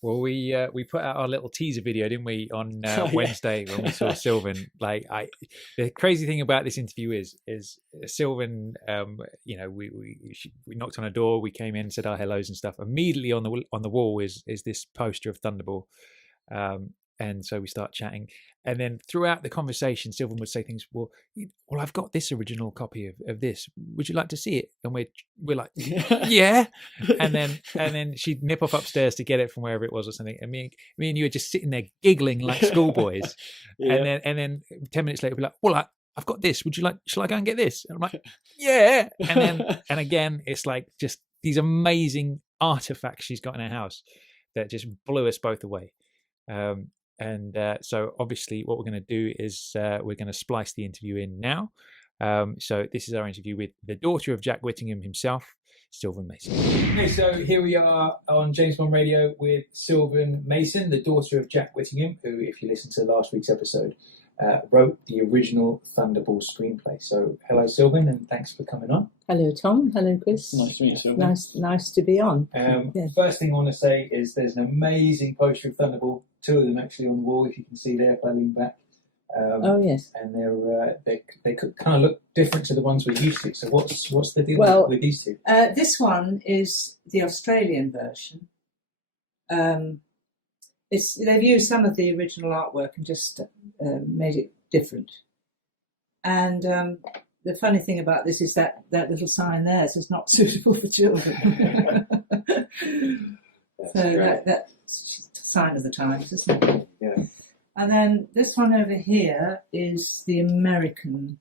Well, we put out our little teaser video, didn't we, on Wednesday when we saw Sylvan. The crazy thing about this interview is Sylvan. We knocked on a door. We came in, said our hellos and stuff. Immediately on the wall is this poster of Thunderball, and so we start chatting. And then throughout the conversation, Sylvan would say things. Well, I've got this original copy of this. Would you like to see it? And we're like, yeah. And then she'd nip off upstairs to get it from wherever it was or something. And me and you were just sitting there giggling like schoolboys. Yeah. And then 10 minutes later, we'd be like, well, I've got this. Shall I go and get this? And I'm like, yeah. And again, it's like just these amazing artifacts she's got in her house that just blew us both away. So obviously what we're going to do is we're going to splice the interview in now. So this is our interview with the daughter of Jack Whittingham himself, Sylvan Mason. Okay, so here we are on James Bond Radio with Sylvan Mason, the daughter of Jack Whittingham, who, if you listen to last week's episode, wrote the original Thunderball screenplay. So hello, Sylvan, and thanks for coming on. Hello, Tom. Hello, Chris. Nice to meet you, Sylvan. Nice to be on. First thing I want to say is there's an amazing poster of Thunderball, two of them actually on the wall, if you can see there if I lean back. Oh yes. And they could kind of look different to the ones we're used to. So what's the deal with these two? This one is the Australian version. They've used some of the original artwork and just made it different. And the funny thing about this is that little sign there says not suitable for children. That's a sign of the times, isn't it? Yeah. And then this one over here is the American.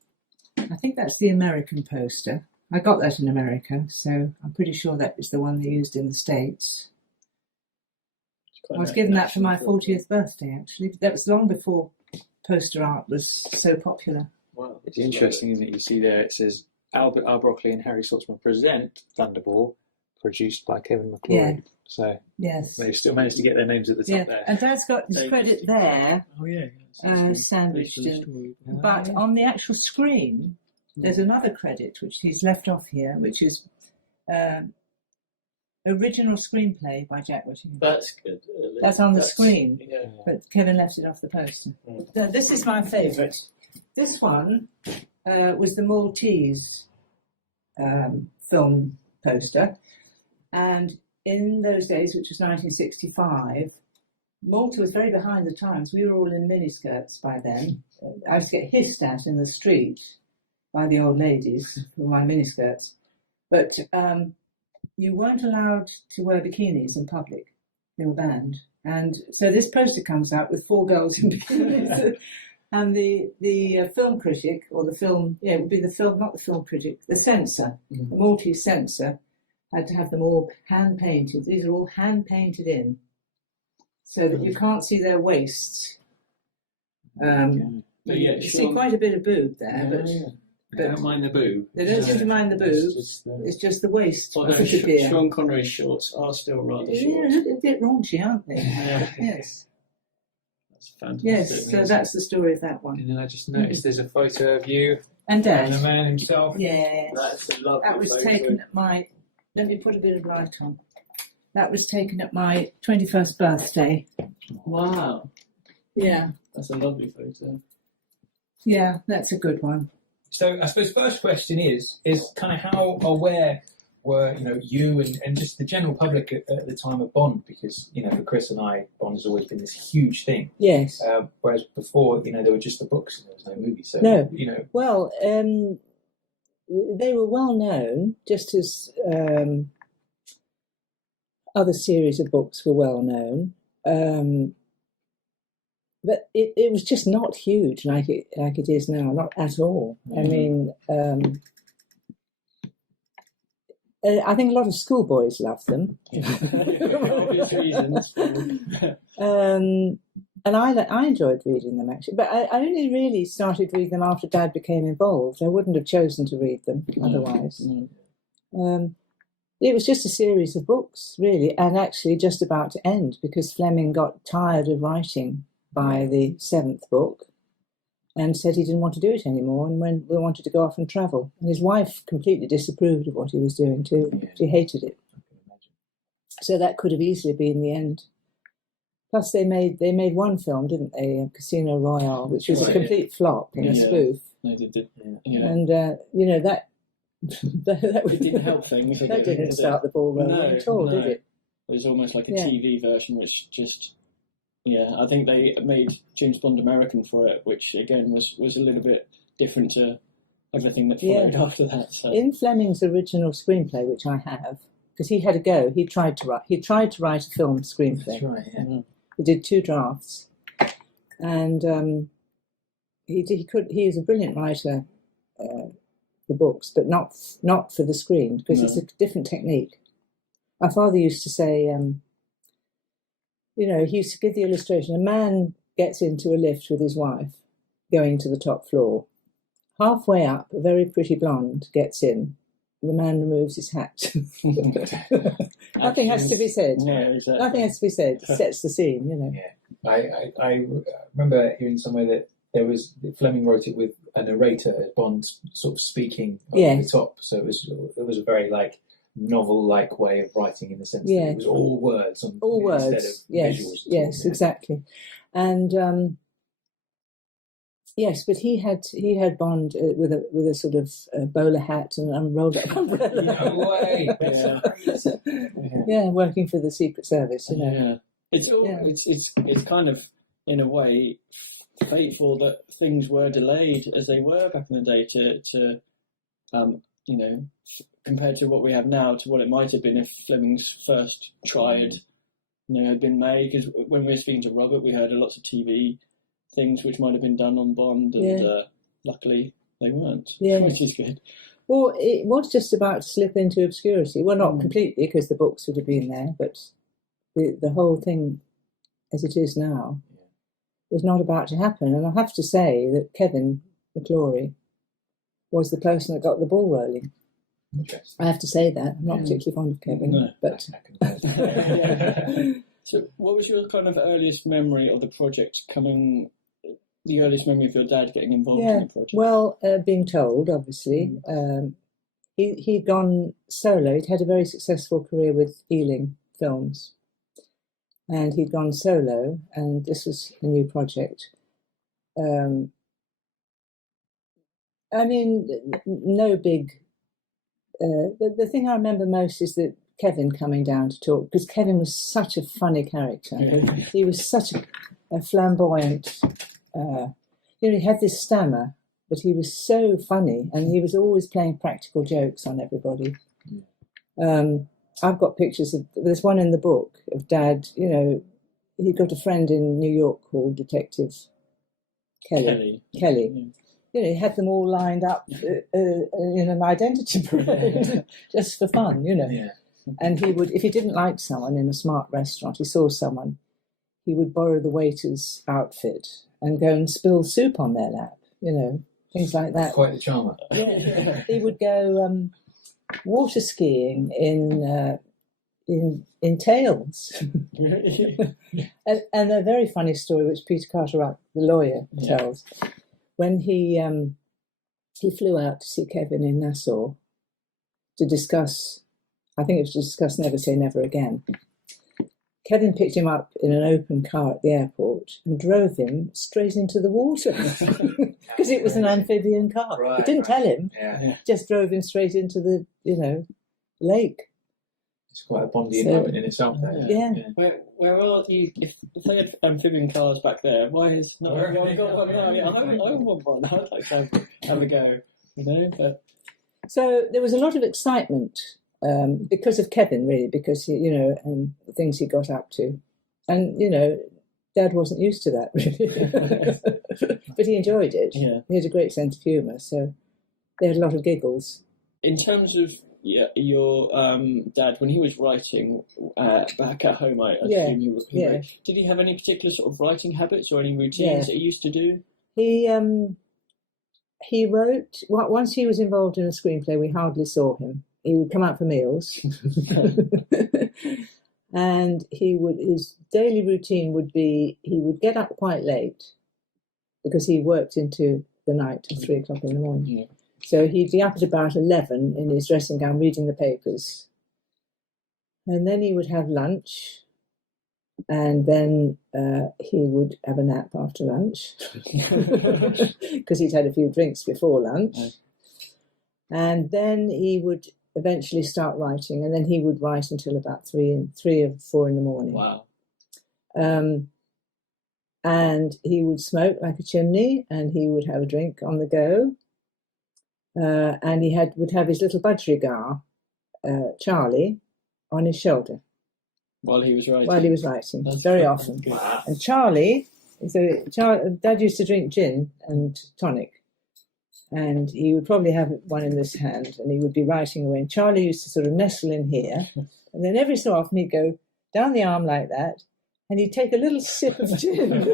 I think that's the American poster. I got that in America, so I'm pretty sure that is the one they used in the States. I was given that for my 40th birthday, actually. That was long before poster art was so popular. Wow, it's interesting, isn't it? You see there, it says Albert R. Broccoli and Harry Saltzman present Thunderball, produced by Kevin McClory. Yeah. So yes, they've still managed to get their names at the top there. And Dad's got his credit there, sandwiched in. But on the actual screen, there's another credit which he's left off here, which is original screenplay by Jack Whittingham. That's good. That's on the screen, yeah. But Kevin left it off the poster. This is my favourite. This one was the Maltese film poster, and in those days, which was 1965, Malta was very behind the times. We were all in miniskirts by then. I used to get hissed at in the street by the old ladies for my miniskirts. But you weren't allowed to wear bikinis in public. They were banned. And so this poster comes out with 4 girls in bikinis. And the film critic, or the film, it would be the film, not the film critic, the censor, the Maltese censor, had to have them all hand-painted. These are all hand-painted in, so that you can't see their waists. You see quite a bit of boob there, but they don't mind the boob. They don't seem to mind the boob. It's just the waist. Although Sean Connery's shorts are still rather short. Yeah, a bit raunchy, aren't they? Yes. That's fantastic. Yes, so that's the story of that one. And then I just noticed there's a photo of you and Dad. And the man himself. Yes. That's a lovely That was photo. taken at my... Let me put a bit of light on. That was taken at my 21st birthday. Wow. Yeah. That's a lovely photo. Yeah, that's a good one. So I suppose first question is kind of how aware were you and just the general public at the time of Bond, because for Chris and I, Bond has always been this huge thing. Yes. Whereas before there were just the books and there was no movie. So no. Well, they were well known, just as other series of books were well known. But it was just not huge like it is now, not at all. I mean, I think a lot of schoolboys love them. For obvious reasons. And I enjoyed reading them, actually. But I only really started reading them after Dad became involved. I wouldn't have chosen to read them otherwise. It was just a series of books, really, and actually just about to end because Fleming got tired of writing by the 7th book and said he didn't want to do it anymore and when we wanted to go off and travel. And his wife completely disapproved of what he was doing too. She hated it. So that could have easily been the end Plus, they made one film, didn't they? Casino Royale, which was a complete flop and a spoof. They did. And that It didn't help things. That didn't start the ball rolling at all, did it? It was almost like a TV version, which just I think they made James Bond American for it, which again was a little bit different to everything that followed after that. So. In Fleming's original screenplay, which I have, because he had a go, he tried to write a film screenplay. That's right. Yeah. He did 2 drafts, and he is a brilliant writer for books, but not for the screen, because it's a different technique. My father used to say, he used to give the illustration: a man gets into a lift with his wife, going to the top floor. Halfway up, a very pretty blonde gets in. The man removes his hat. Nothing has to be said. Yeah, exactly. Nothing has to be said. Sets the scene, Yeah, I remember hearing somewhere that Fleming wrote it with a narrator, Bond sort of speaking over the top. So it was a very novel-like way of writing, in the sense that it was all words instead of visuals. Yes, exactly. And yes, but he had Bond with a sort of bowler hat and an rolled up umbrella. No way. Yeah, working for the Secret Service. Yeah, it's kind of, in a way, fateful that things were delayed as they were back in the day to compared to what we have now to what it might have been if Fleming's first try had been made. Because when we were speaking to Robert, we heard lots of TV things which might have been done on Bond, and luckily they weren't, which is good. Well, it was just about to slip into obscurity. Well, not completely, because the books would have been there, but the whole thing, as it is now, was not about to happen. And I have to say that Kevin McClory was the person that got the ball rolling. I have to say that. I'm not particularly fond of Kevin, but... So what was your kind of earliest memory of the project the earliest memory of your dad getting involved in the project? Well, being told, obviously. He'd gone solo. He'd had a very successful career with Ealing Films. And he'd gone solo, and this was a new project. No big... the thing I remember most is that Kevin coming down to talk, because Kevin was such a funny character. He was such a flamboyant... he had this stammer, but he was so funny, and he was always playing practical jokes on everybody. I've got pictures there's one in the book of Dad. He'd got a friend in New York called Detective Kelly. He had them all lined up in an identity parade just for fun, And he would, if he didn't like someone in a smart restaurant, he saw someone, he would borrow the waiter's outfit and go and spill soup on their lap, things like that. Quite the charmer. Yeah. He would go water skiing in Tales. and a very funny story which Peter Cartwright, the lawyer, tells. When he flew out to see Kevin in Nassau to discuss, I think it was to discuss Never Say Never Again. Kevin picked him up in an open car at the airport and drove him straight into the water because it was an amphibian car. Right, He didn't tell him, just drove him straight into the, lake. It's quite a Bondian moment in itself. Yeah. Where are the if they had amphibian cars back there? Why is not? I want one. I'd like to have a go. But So there was a lot of excitement because of Kevin, really, because and the things he got up to, and Dad wasn't used to that really, but he enjoyed it. Yeah. He had a great sense of humour, so they had a lot of giggles. In terms of your dad, when he was writing back at home, I assume he wrote, did he have any particular sort of writing habits or any routines that he used to do? He wrote, once he was involved in a screenplay, we hardly saw him. He would come out for meals. And his daily routine would be, he would get up quite late because he worked into the night till 3 o'clock in the morning. Yeah. So he'd be up at about 11 in his dressing gown reading the papers. And then he would have lunch. And then he would have a nap after lunch because he'd had a few drinks before lunch. And then he would eventually start writing, and then he would write until about 3 or 4 in the morning. Wow. And he would smoke like a chimney, and he would have a drink on the go. And he would have his little budgerigar, Charlie, on his shoulder. While he was writing? While he was writing, That's very often. Wow. And Charlie, Dad used to drink gin and tonic, and he would probably have one in this hand, and he would be writing away. And Charlie used to sort of nestle in here, and then every so often he'd go down the arm like that, and he'd take a little sip of gin,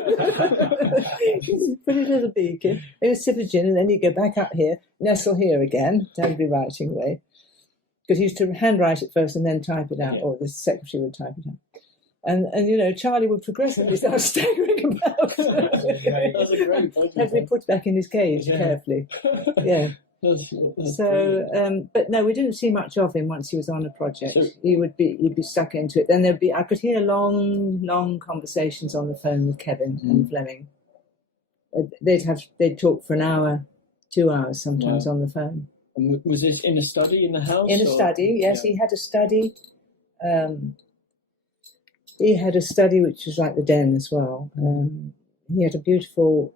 put his little beak in, a sip of gin, and then he'd go back up here, nestle here again. Dad would be writing away. Because he used to handwrite it first and then type it out, or the secretary would type it out. And Charlie would progressively start staggering about. That's a great project. Had to be put back in his cage carefully. Yeah. That's So, but no, we didn't see much of him once he was on a project. So, he'd be stuck into it. Then I could hear long conversations on the phone with Kevin and Fleming. They'd talk for an hour, 2 hours sometimes on the phone. And was this in a study in the house? In a study, yes. Yeah. He had a study. He had a study which was like the den as well. He had a beautiful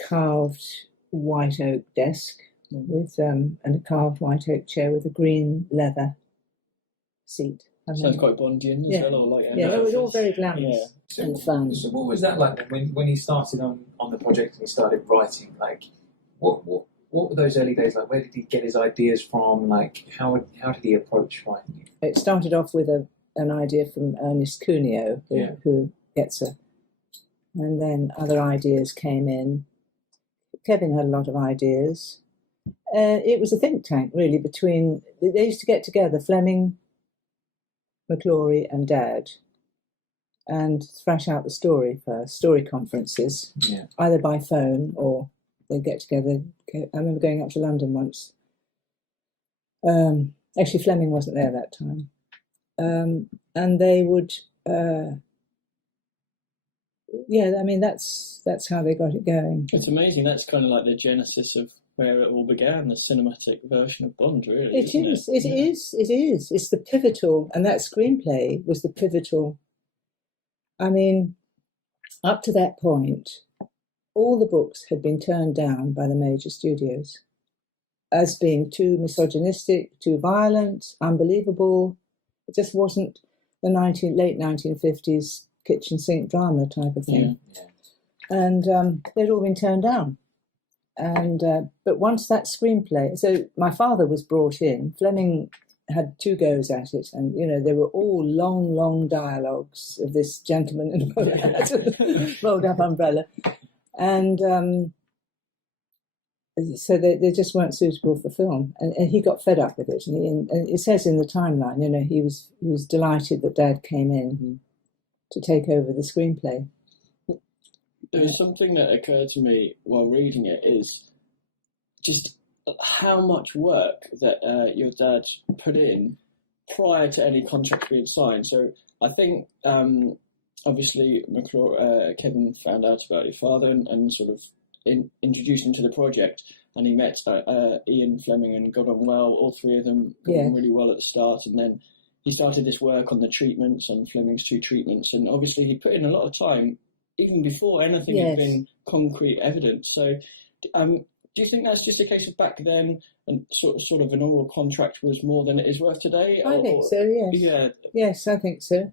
carved white oak desk with and a carved white oak chair with a green leather seat. Sounds quite Bondian as well. Or it was all very glamorous and fun. So what was that like when he started on the project and he started writing? Like, what were those early days like? Where did he get his ideas from? Like, how did he approach writing? It started off with an idea from Ernest Cuneo, who gets a... And then other ideas came in. Kevin had a lot of ideas. It was a think tank, really, between... They used to get together, Fleming, McClory and Dad, and thrash out the story first, story conferences, either by phone or they'd get together. I remember going up to London once. Actually, Fleming wasn't there that time. And they would, that's how they got it going. It's amazing. That's kind of like the genesis of where it all began, the cinematic version of Bond, really. It is. It's the pivotal, and that screenplay was the pivotal. I mean, up to that point, all the books had been turned down by the major studios as being too misogynistic, too violent, unbelievable. It just wasn't the late 1950s kitchen sink drama type of thing. And they'd all been turned down. And but once that screenplay, so my father was brought in. Fleming had 2 goes at it, and they were all long dialogues of this gentleman in a bowler hat, rolled up umbrella, and so they just weren't suitable for film. And he got fed up with it, and it says in the timeline, he was delighted that Dad came in to take over the screenplay. There was something that occurred to me while reading it, is just how much work that your dad put in prior to any contract being signed. So I think obviously Kevin found out about your father and sort of introduced him to the project, and he met Ian Fleming and got on well. All 3 of them got on really well at the start, and then he started this work on the treatments, on Fleming's 2 treatments, and obviously he put in a lot of time even before anything had been concrete evidence. So do you think that's just a case of back then, and sort of an oral contract was more than it is worth today? I think so, yes. Yeah. Yes, I think so.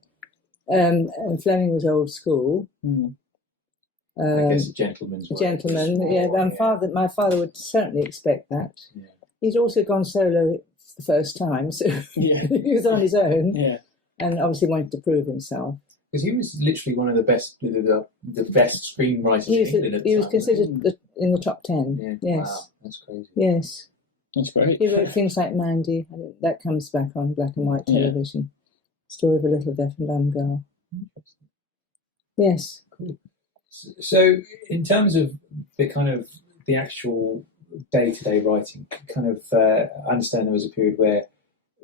And Fleming was old school. I guess a gentleman's work. My father would certainly expect that. Yeah. He'd also gone solo the first time, so he was on his own, and obviously wanted to prove himself. Because he was literally one of the best screenwriters in England at the time. He was considered in the top 10. Yeah. Yes. Wow, that's crazy. Yes. That's great. He wrote things like Mandy. That comes back on black and white television. Story of a little deaf and dumb girl. Yes. Cool. So, in terms of the actual day-to-day writing, I understand there was a period where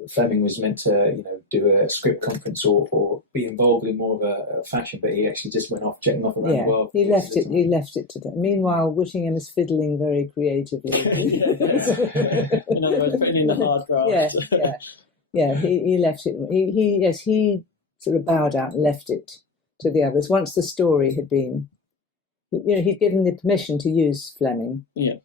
Fleming was meant to, do a script conference or be involved in more of a fashion, but he actually just went off, jetting off around the world. He left it. He left it to them. Meanwhile, Whittingham is fiddling very creatively. In other words, putting in the hard graft. He left it. He sort of bowed out and left it to the others. Once the story had been, he'd given the permission to use Fleming. Yeah.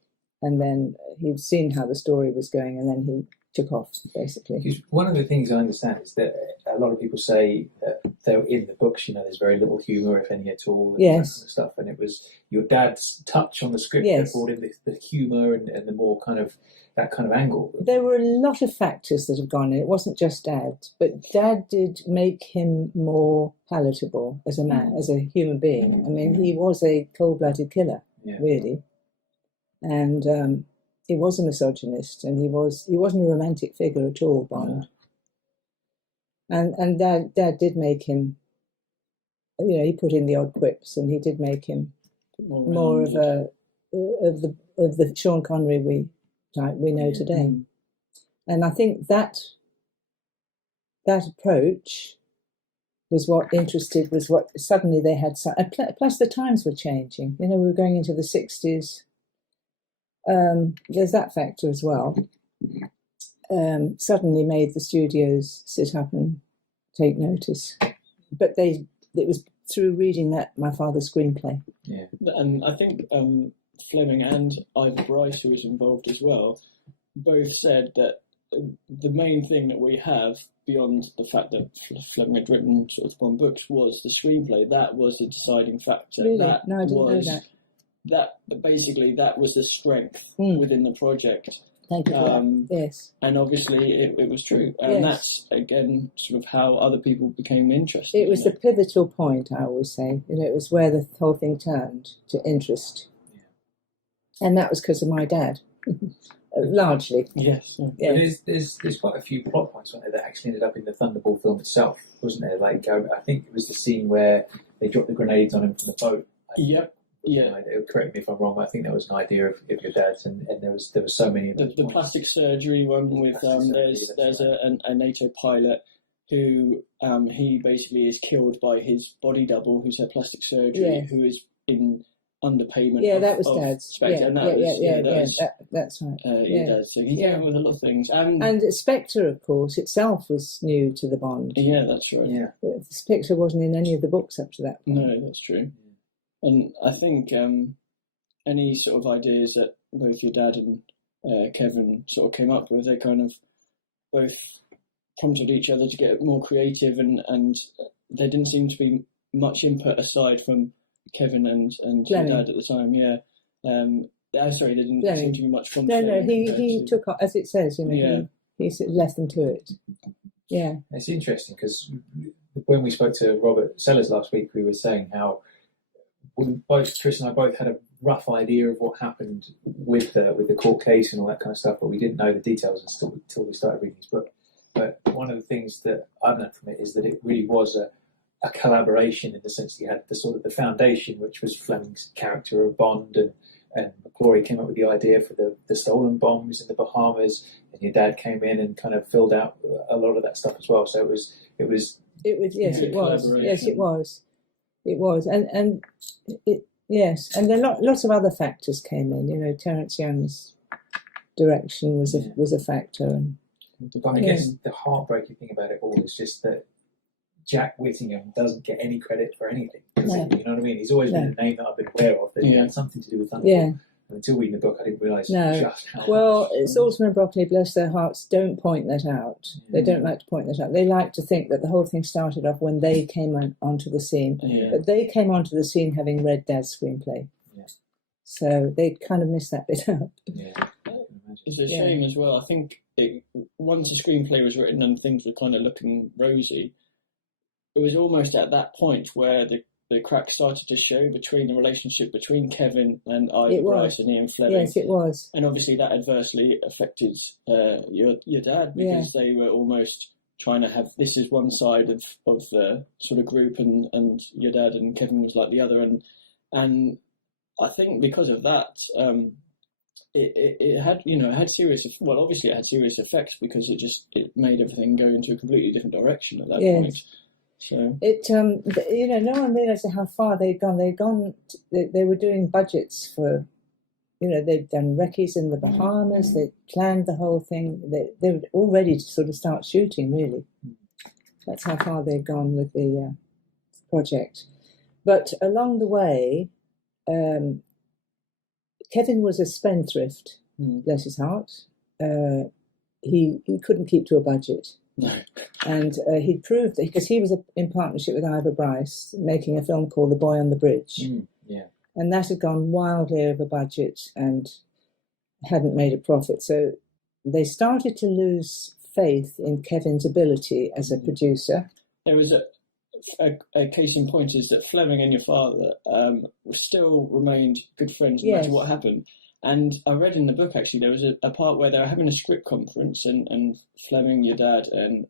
And then he'd seen how the story was going, and then he took off, basically. One of the things I understand is that a lot of people say that they're in the books, there's very little humour, if any at all, and that kind of stuff. And it was your dad's touch on the script that brought in the humour and the more kind of that kind of angle. There were a lot of factors that have gone in. It wasn't just Dad, but Dad did make him more palatable as a man, as a human being. I mean, he was a cold-blooded killer, really, and he was a misogynist, and he wasn't a romantic figure at all, Bond. And Dad did make him, he put in the odd quips, and he did make him more of the Sean Connery we know today. And I think that approach was what suddenly they had. Plus the times were changing. We were going into the 60s. There's that factor as well. Suddenly made the studios sit up and take notice. But it was through reading my father's screenplay. Yeah. And I think Fleming and Ivor Bryce, who was involved as well, both said that the main thing that we have, beyond the fact that Fleming had written sort of one book, was the screenplay. That was the deciding factor. Really? No, I didn't know that. That was the strength within the project. Thank you. Yes. And obviously it was true. And that's, again, sort of how other people became interested. It was the pivotal point, I always say. It was where the whole thing turned to interest. Yeah. And that was because of my dad, largely. Yes. Yeah. There's quite a few plot points, weren't there, that actually ended up in the Thunderball film itself, wasn't there? Like, I think it was the scene where they dropped the grenades on him from the boat. Yep. Yeah, correct me if I'm wrong. But I think that was an idea of your dad's, and there was so many. The plastic surgery one with there's a NATO pilot who he basically is killed by his body double, who's had plastic surgery, who is in underpayment. Yeah, that was Dad's. Spectre, that's right. Dad. So he came with a lot of things, and Spectre, of course, itself was new to the Bond. Yeah, that's right. Yeah, Spectre wasn't in any of the books up to that point. No, that's true. And I think any sort of ideas that both your dad and Kevin sort of came up with, they kind of both prompted each other to get more creative, and there didn't seem to be much input aside from Kevin and your dad at the time. Yeah. Sorry, there didn't seem to be much from No, he took, as it says, he left them to it. Yeah. It's interesting because when we spoke to Robert Sellers last week, we were saying how Chris and I both had a rough idea of what happened with the court case and all that kind of stuff, but we didn't know the details until we started reading his book. But one of the things that I've learned from it is that it really was a collaboration, in the sense that you had the sort of the foundation, which was Fleming's character of Bond, and McClory came up with the idea for the stolen bombs in the Bahamas, and your dad came in and kind of filled out a lot of that stuff as well. So it was yes, it was. It was, and there lots of other factors came in. Terence Young's direction was a factor, but I guess the heartbreaking thing about it all is just that Jack Whittingham doesn't get any credit for anything. No. You know what I mean? He's always been a name that I've been aware of. That he had something to do with Thunderball. Yeah. Until reading the book, I didn't realise just how. Well, Saltzman and Broccoli, bless their hearts, don't point that out. They don't like to point that out. They like to think that the whole thing started off when they came onto the scene. Yeah. But they came onto the scene having read Dad's screenplay. Yeah. So they kind of missed that bit out. Yeah. It's a shame as well. I think once the screenplay was written and things were kind of looking rosy, it was almost at that point where the cracks started to show between the relationship between Kevin and Ivor Bryce and Ian Fleming. Yes, it was. And obviously that adversely affected your dad, because they were almost trying to have, this is one side of the sort of group, and your dad and Kevin was like the other. And I think because of that, it had, it had serious, well, obviously it had serious effects because it made everything go into a completely different direction at that point. So it, no one realised how far they'd gone. They were doing budgets for, they'd done recce's in the Bahamas. They planned the whole thing. They were all ready to sort of start shooting. Really, that's how far they'd gone with the project. But along the way, Kevin was a spendthrift. Bless his heart. He couldn't keep to a budget. No. And he proved that because he was in partnership with Ivor Bryce making a film called The Boy on the Bridge. And that had gone wildly over budget and hadn't made a profit. So they started to lose faith in Kevin's ability as a producer. There was a case in point is that Fleming and your father still remained good friends no matter what happened. And I read in the book, actually, there was a part where they were having a script conference and Fleming, your dad, and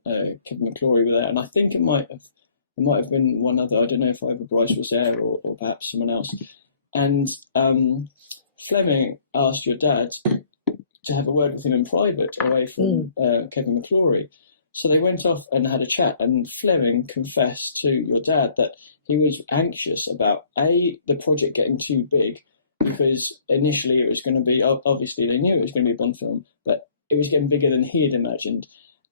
Kevin McClory were there. And I think it might have been one other. I don't know if Ivor Bryce was there or perhaps someone else. And Fleming asked your dad to have a word with him in private away from Kevin McClory. So they went off and had a chat, and Fleming confessed to your dad that he was anxious about, the project getting too big, because initially it was going to be, obviously they knew it was going to be a Bond film, but it was getting bigger than he had imagined,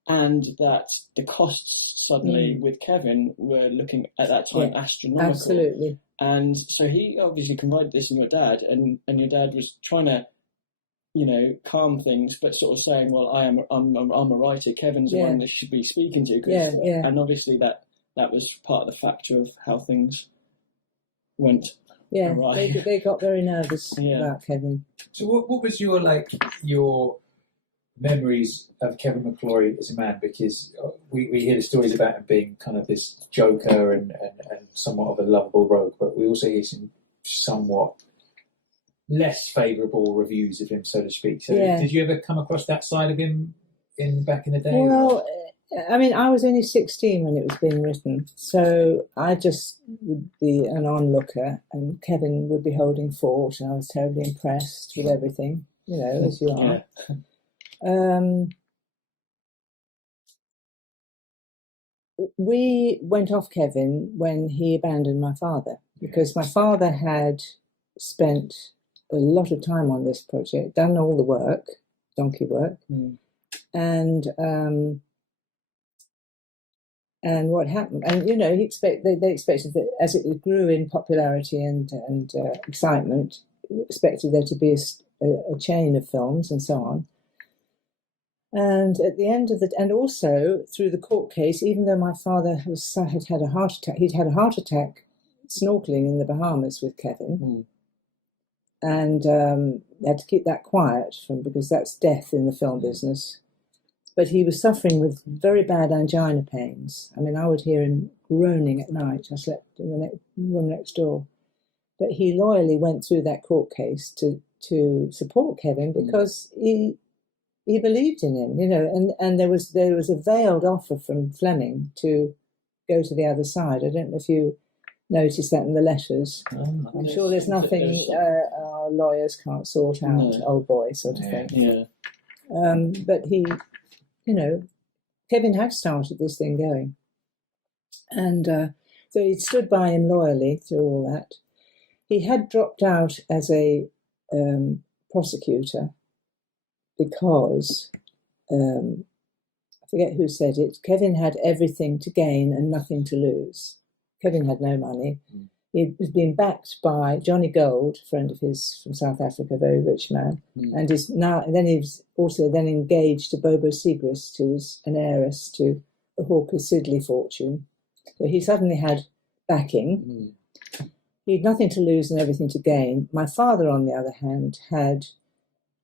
and that the costs suddenly with Kevin were looking at that time astronomical. Absolutely. And so he obviously confided this in your dad, and your dad was trying to, calm things, but sort of saying, well, I'm a writer, Kevin's the one that should be speaking to. And obviously that was part of the factor of how things went. Yeah, they got very nervous about Kevin. So what was your memories of Kevin McClory as a man? Because we hear the stories about him being kind of this joker and somewhat of a lovable rogue, but we also hear some somewhat less favourable reviews of him, so to speak. So did you ever come across that side of him back in the day? Well, I mean, I was only 16 when it was being written, so I just would be an onlooker, and Kevin would be holding fort, and I was terribly impressed with everything, as you are. We went off Kevin when he abandoned my father, because my father had spent a lot of time on this project, done all the work, donkey work, and what happened, and they expected that as it grew in popularity and excitement, expected there to be a chain of films and so on. And at the end of and also through the court case, even though my father had had a heart attack, he'd had a heart attack snorkeling in the Bahamas with Kevin, and they had to keep that quiet because that's death in the film business. But he was suffering with very bad angina pains. I mean, I would hear him groaning at night. I slept in the room next door. But he loyally went through that court case to support Kevin because he believed in him, and there was a veiled offer from Fleming to go to the other side. I don't know if you noticed that in the letters. I'm sure there's nothing our lawyers can't sort out, old boy sort of thing. Yeah. But he, Kevin had started this thing going. And so he stood by him loyally through all that. He had dropped out as a prosecutor because, I forget who said it, Kevin had everything to gain and nothing to lose. Kevin had no money. He was being backed by Johnny Gold, a friend of his from South Africa, a very rich man, and then he was also then engaged to Bobo Segrist, who was an heiress to the Hawker Siddeley fortune. So he suddenly had backing. He had nothing to lose and everything to gain. My father, on the other hand, had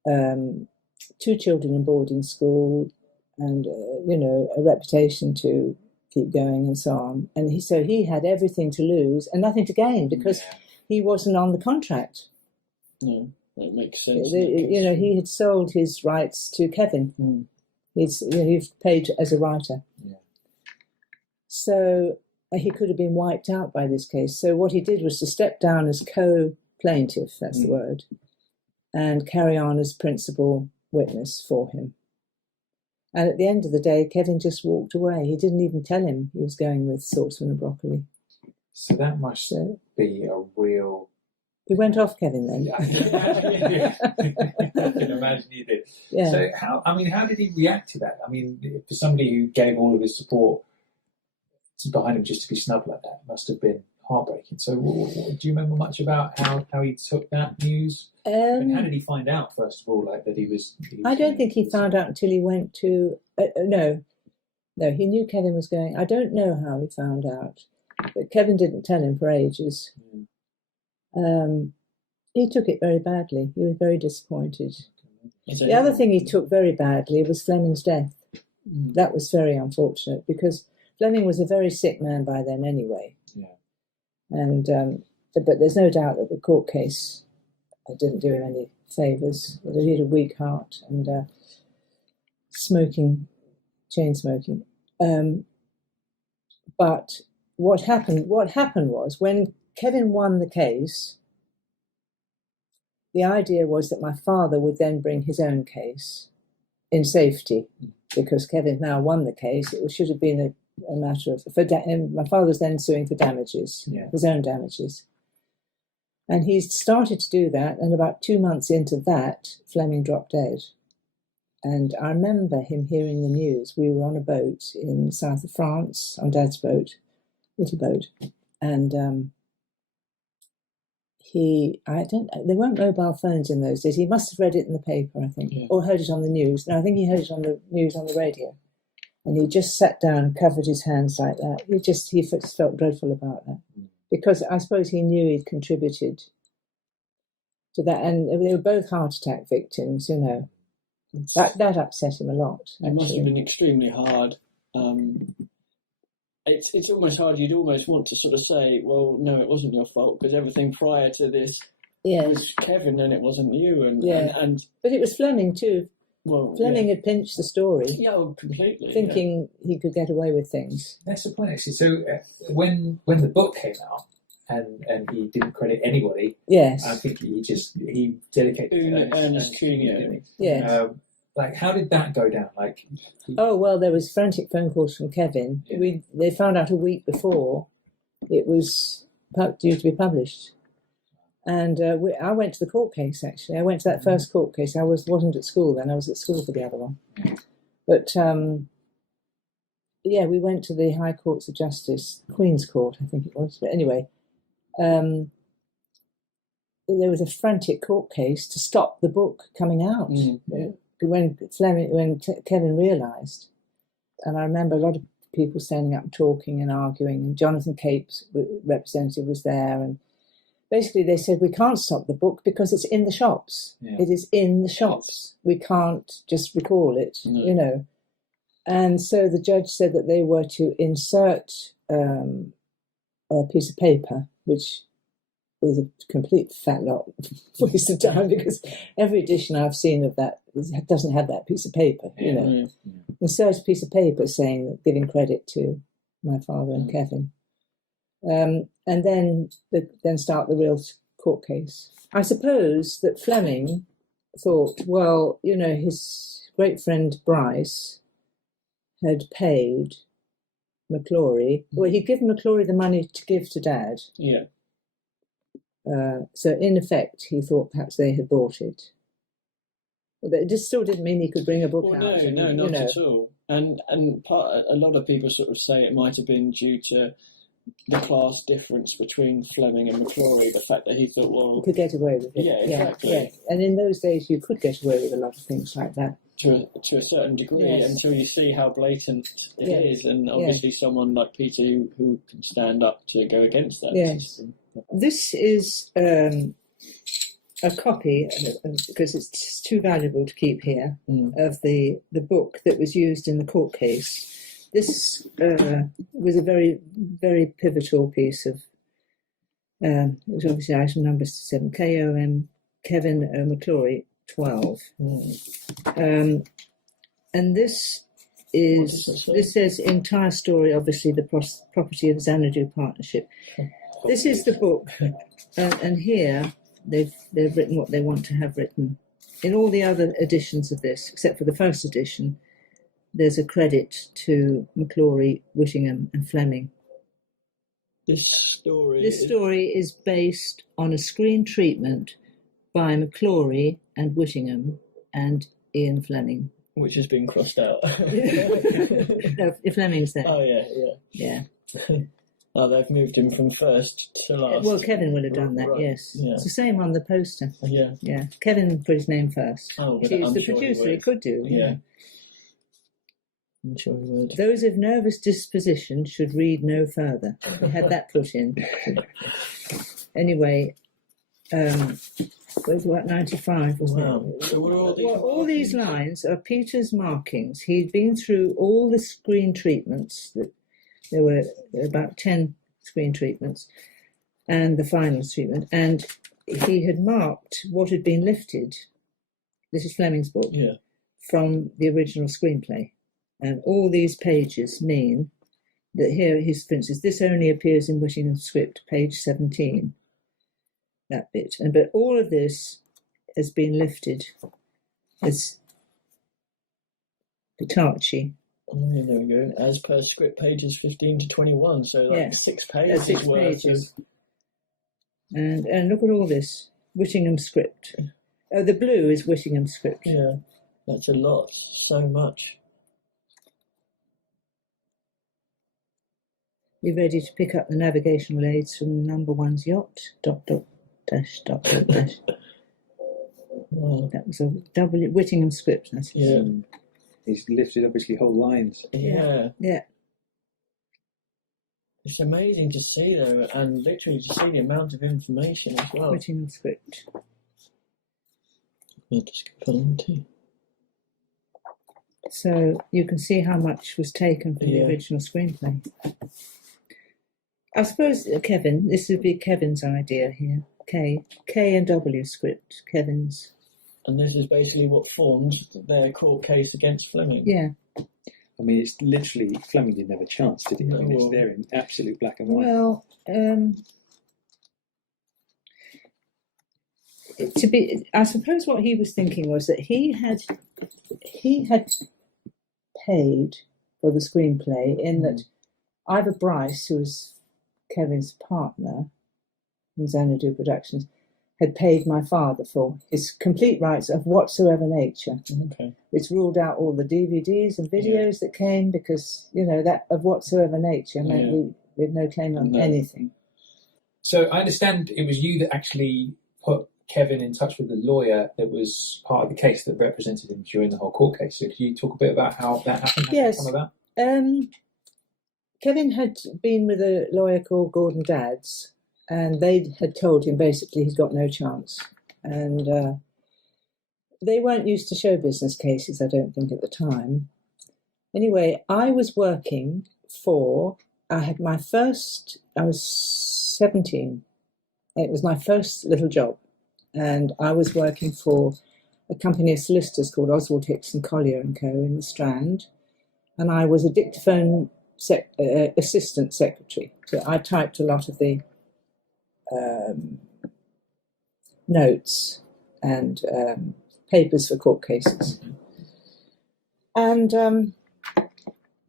2 children in boarding school and, a reputation to keep going and so on. And so he had everything to lose and nothing to gain because he wasn't on the contract. No, that makes sense. He had sold his rights to Kevin. He'd paid as a writer. Yeah. So he could have been wiped out by this case. So what he did was to step down as co-plaintiff, that's the word, and carry on as principal witness for him. And at the end of the day, Kevin just walked away. He didn't even tell him he was going with Saltzman and Broccoli. So that must be a real... He went off, Kevin, then. I can imagine you did. I can imagine you did. Yeah. So how did he react to that? I mean, for somebody who gave all of his support behind him just to be snubbed like that, must have been heartbreaking. So do you remember much about how he took that news? And how did he find out, first of all, like that he was I don't think he found out until he went to... No, he knew Kevin was going. I don't know how he found out, but Kevin didn't tell him for ages. He took it very badly. He was very disappointed. The other thing he took very badly was Fleming's death. That was very unfortunate, because Fleming was a very sick man by then anyway. Yeah. And but there's no doubt that the court case didn't do him any favours. He had a weak heart and chain smoking. But what happened was, when Kevin won the case, the idea was that my father would then bring his own case in safety, because Kevin now won the case. It should have been a matter of... my father was then suing for damages, his own damages. And he started to do that, and about 2 months into that, Fleming dropped dead. And I remember him hearing the news. We were on a boat in the south of France, on Dad's boat, little boat, and there weren't mobile phones in those days. He must have read it in the paper, I think, or heard it on the news. No, I think he heard it on the news on the radio. And he just sat down and covered his hands like that. He just felt dreadful about that. Because I suppose he knew he'd contributed to that. And they were both heart attack victims, you know. That upset him a lot. It must have been extremely hard. It's almost hard. You'd almost want to sort of say, well, no, it wasn't your fault, because everything prior to this was Kevin and it wasn't you. But it was Fleming too. Well, Fleming had pinched the story. Yeah, completely. Thinking he could get away with things. That's the point, actually. So when the book came out, and he didn't credit anybody, I think he dedicated to Ernest King. Like, how did that go down? Like, there was frantic phone calls from Kevin. Yeah. They found out a week before it was due to be published. And I went to the court case, actually. I went to that first court case. I wasn't at school then. I was at school for the other one. Yeah. But, we went to the High Courts of Justice, Queen's Court, I think it was. But anyway, there was a frantic court case to stop the book coming out. When Kevin realised. And I remember a lot of people standing up and talking and arguing, and Jonathan Cape's representative was there, and basically they said, we can't stop the book because it's in the shops. It is in the shops. We can't just recall it, you know. And so the judge said that they were to insert a piece of paper, which was a complete fat lot waste of time, because every edition I've seen of that doesn't have that piece of paper, you know. Insert a piece of paper saying that, giving credit to my father and Kevin. And then start the real court case. I suppose that Fleming thought, well, you know, his great friend Bryce had paid McClory. Well, he'd given McClory the money to give to Dad. Yeah. So in effect, he thought perhaps they had bought it. But it just still didn't mean he could bring a book out. No, not at all. And a lot of people sort of say it might have been due to the class difference between Fleming and McClory, the fact that he thought, well... You could get away with it. Yeah, exactly. Yeah. And in those days, you could get away with a lot of things like that. To a certain degree, until you see how blatant it is, and obviously someone like Peter who can stand up to go against that system. This is a copy, because it's too valuable to keep here, of the book that was used in the court case. This was a very, very pivotal piece of, it was obviously item number 7, KOM, Kevin McClory, 12. And this says entire story, obviously the property of Xanadu Partnership. This is the book, and here they've written what they want to have written. In all the other editions of this, except for the first edition, there's a credit to McClory, Whittingham, and Fleming. This story is based on a screen treatment by McClory and Whittingham and Ian Fleming. Which has been crossed out. No, Fleming's there. Oh, yeah. Oh, they've moved him from first to last. Well, Kevin would have done that, right. Yes. Yeah. It's the same on the poster. Yeah. Yeah. Kevin put his name first. Oh, if he was the producer, he could do. Yeah. I'm sure he would. Those of nervous disposition should read no further. They had that put in. Anyway, was what, 95, wasn't it? So all these lines are Peter's markings. He'd been through all the screen treatments. There were about 10 screen treatments and the final treatment. And he had marked what had been lifted. This is Fleming's book. Yeah. From the original screenplay. And all these pages mean that here, for instance, this only appears in Whittingham's script, page 17, that bit. But all of this has been lifted as Petacci. Oh, yeah, there we go. As per script, pages 15 to 21, so 6 pages. 6 pages. And look at all this, Whittingham's script. Oh, the blue is Whittingham's script. Yeah, that's a lot, so much. Be ready to pick up the navigational aids from number 1's yacht. ... Wow. That was a Whittingham script. That's He's lifted obviously whole lines. Yeah. Yeah. It's amazing to see though, and literally to see the amount of information as well. Whittingham script. I'll just put on too. So you can see how much was taken from the original screenplay. I suppose Kevin, this would be Kevin's idea here. K and W script, Kevin's. And this is basically what formed their court case against Fleming. Yeah. I mean, it's literally, Fleming didn't have a chance, did he? I mean, it's there in absolute black and white. Well, I suppose what he was thinking was that he had paid for the screenplay in that Ivor Bryce, who was Kevin's partner in Xanadu Productions, had paid my father for his complete rights of whatsoever nature. Okay. It's ruled out all the DVDs and videos that came because, that of whatsoever nature meant we had no claim on anything. So I understand it was you that actually put Kevin in touch with the lawyer that was part of the case that represented him during the whole court case. So could you talk a bit about how that happened? Yes. How did that come about? Kevin had been with a lawyer called Gordon Dadds, and they had told him basically he's got no chance. And they weren't used to show business cases, I don't think, at the time. Anyway, I was working I was 17. It was my first little job. And I was working for a company of solicitors called Oswald Hicks and Collier & Co. in the Strand. And I was a dictaphone assistant secretary. So I typed a lot of the notes and papers for court cases. And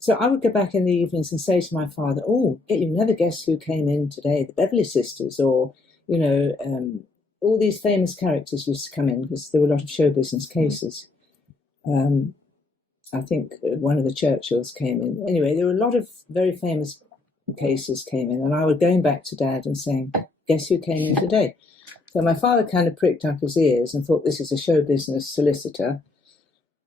so I would go back in the evenings and say to my father, you never guess who came in today, the Beverley sisters, or, all these famous characters used to come in because there were a lot of show business cases. I think one of the Churchills came in. Anyway, there were a lot of very famous cases came in, and I was going back to Dad and saying, guess who came in today? So my father kind of pricked up his ears and thought this is a show business solicitor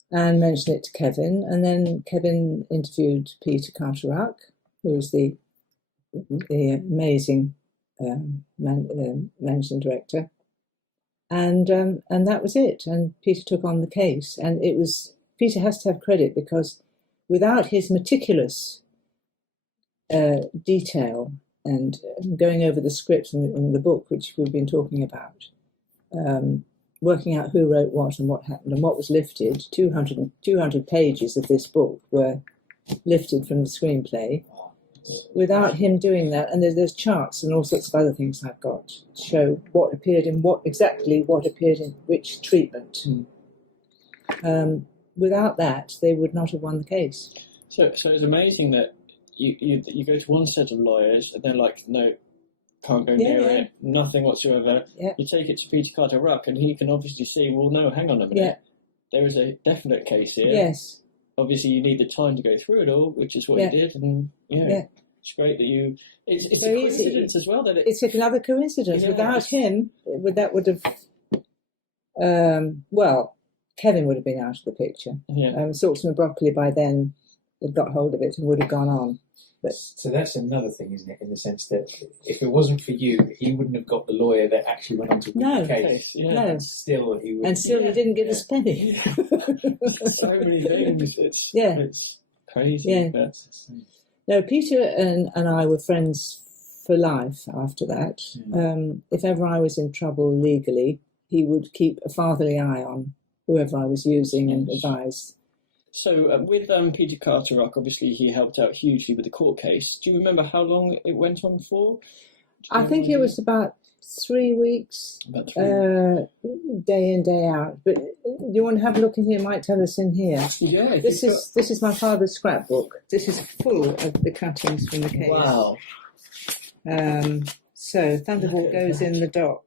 and mentioned it to Kevin. And then Kevin interviewed Peter Carteret, who was the amazing managing director. And that was it. And Peter took on the case. And Peter has to have credit because without his meticulous detail and going over the script in the book, which we've been talking about, working out who wrote what and what happened and what was lifted, 200 pages of this book were lifted from the screenplay. without him doing that, and there's charts and all sorts of other things I've got to show what appeared in what appeared in which treatment. Without that, they would not have won the case. So it's amazing that you go to one set of lawyers and they're like, no, can't go near it, nothing whatsoever. Yeah. You take it to Peter Carter-Ruck and he can obviously see, well, no, hang on a minute. Yeah. There is a definite case here. Yes. Obviously, you need the time to go through it all, which is what you did. And it's great that you... It's a coincidence as well. That it's another coincidence. Yeah. Without him, that would have... Kevin would have been out of the picture. Yeah. Saltzman Broccoli by then had got hold of it and would have gone on. But so that's another thing, isn't it? In the sense that if it wasn't for you, he wouldn't have got the lawyer that actually went on to win the case. No. And still, he would. And still, he didn't give us a penny. So many things. It's crazy. Yeah. No, Peter and I were friends for life after that. If ever I was in trouble legally, he would keep a fatherly eye on whoever I was using and advise. So with Peter Carter-Ruck, obviously he helped out hugely with the court case. Do you remember how long it went on for? I think it was about 3 weeks, About 3 day in, day out. But you want to have a look in here? It might tell us in here. Yeah. This is my father's scrapbook. This is full of the cuttings from the case. Wow. So Thunderbolt goes in the dock.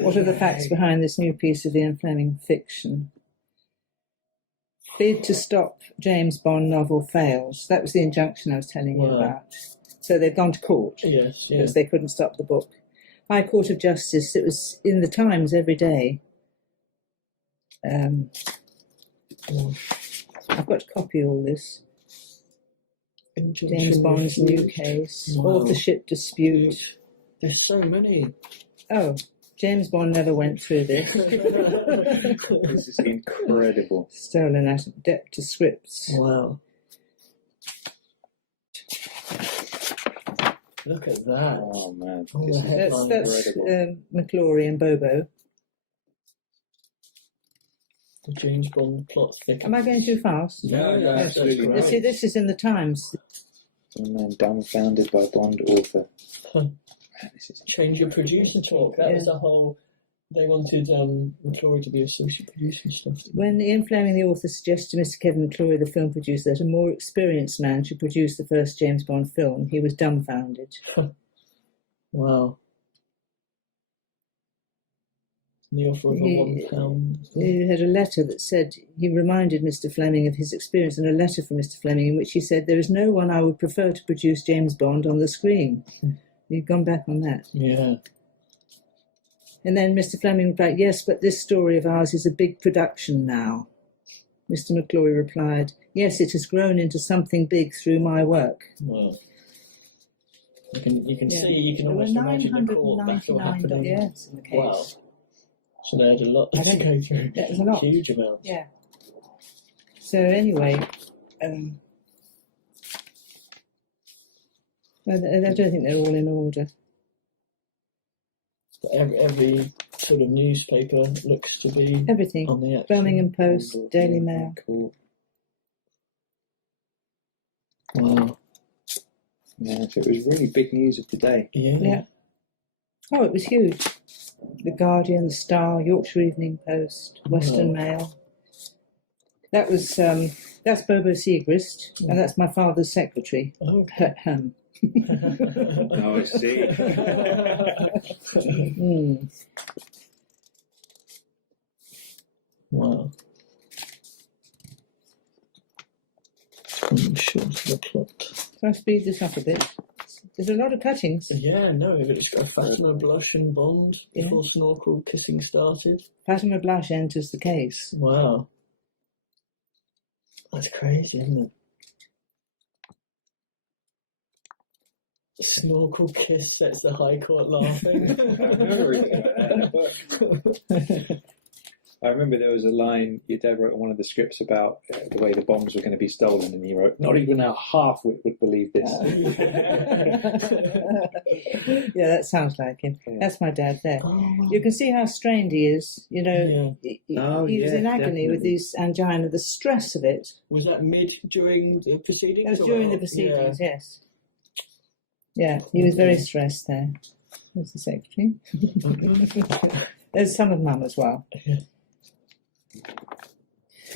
What are the facts behind this new piece of Ian Fleming fiction? Bid to stop James Bond novel fails. That was the injunction I was telling you about. So they've gone to court because they couldn't stop the book. High Court of Justice. It was in the Times every day. I've got to copy all this. James Bond's new case. Authorship dispute. There's so many. Oh, James Bond never went through this. This is incredible. Stolen out of depth to scripts. Wow. Look at that. Oh, man. That's McClory and Bobo. The James Bond plot thick. Am I going too fast? No, absolutely You see, this is in the Times. Some man dumbfounded by Bond author. Change your producer talk. That was the whole... They wanted McClory to be associate producer and stuff. When Ian Fleming, the author, suggested to Mr. Kevin McClory, the film producer, that a more experienced man should produce the first James Bond film, he was dumbfounded. Wow. The offer of £1. He had a letter that said he reminded Mr. Fleming of his experience, and a letter from Mr. Fleming in which he said, "There is no one I would prefer to produce James Bond on the screen." He'd gone back on that. Yeah. And then Mr. Fleming replied, "Yes, but this story of ours is a big production now." Mr. McClory replied, "Yes, it has grown into something big through my work." Wow. You can see, you can almost imagine the court battle happening. in the case. Wow. So they had a lot to go through. That was a lot. Huge amount. Yeah. So anyway, I don't think they're all in order. Every sort of newspaper looks to be Everything. on the actual... Birmingham Post, Daily Mail. Cool. Wow. Yeah, so it was really big news of the day. Yeah. Oh, it was huge. The Guardian, the Star, Yorkshire Evening Post, Western Mail. That was that's Bobo Segrist, and that's my father's secretary. Oh, Oh, I see. Wow. I'm sure to the plot. So I'll speed this up a bit. There's a lot of cuttings. Yeah, no, but it's got Fatima Blush and Bond before Snorkel kissing started. Fatima Blush enters the case. Wow. That's crazy, isn't it? Snorkel kiss sets the High Court laughing. I remember there was a line your dad wrote on one of the scripts about the way the bombs were going to be stolen, and he wrote, "Not even a half-wit would believe this." Yeah, that sounds like him. Yeah. That's my dad there. Oh, wow. You can see how strained he is. You know, he was in agony with his angina, the stress of it. Was that during the proceedings? That was during the proceedings, yes. Yeah, he was very stressed there. There's the secretary. There's some of Mum as well.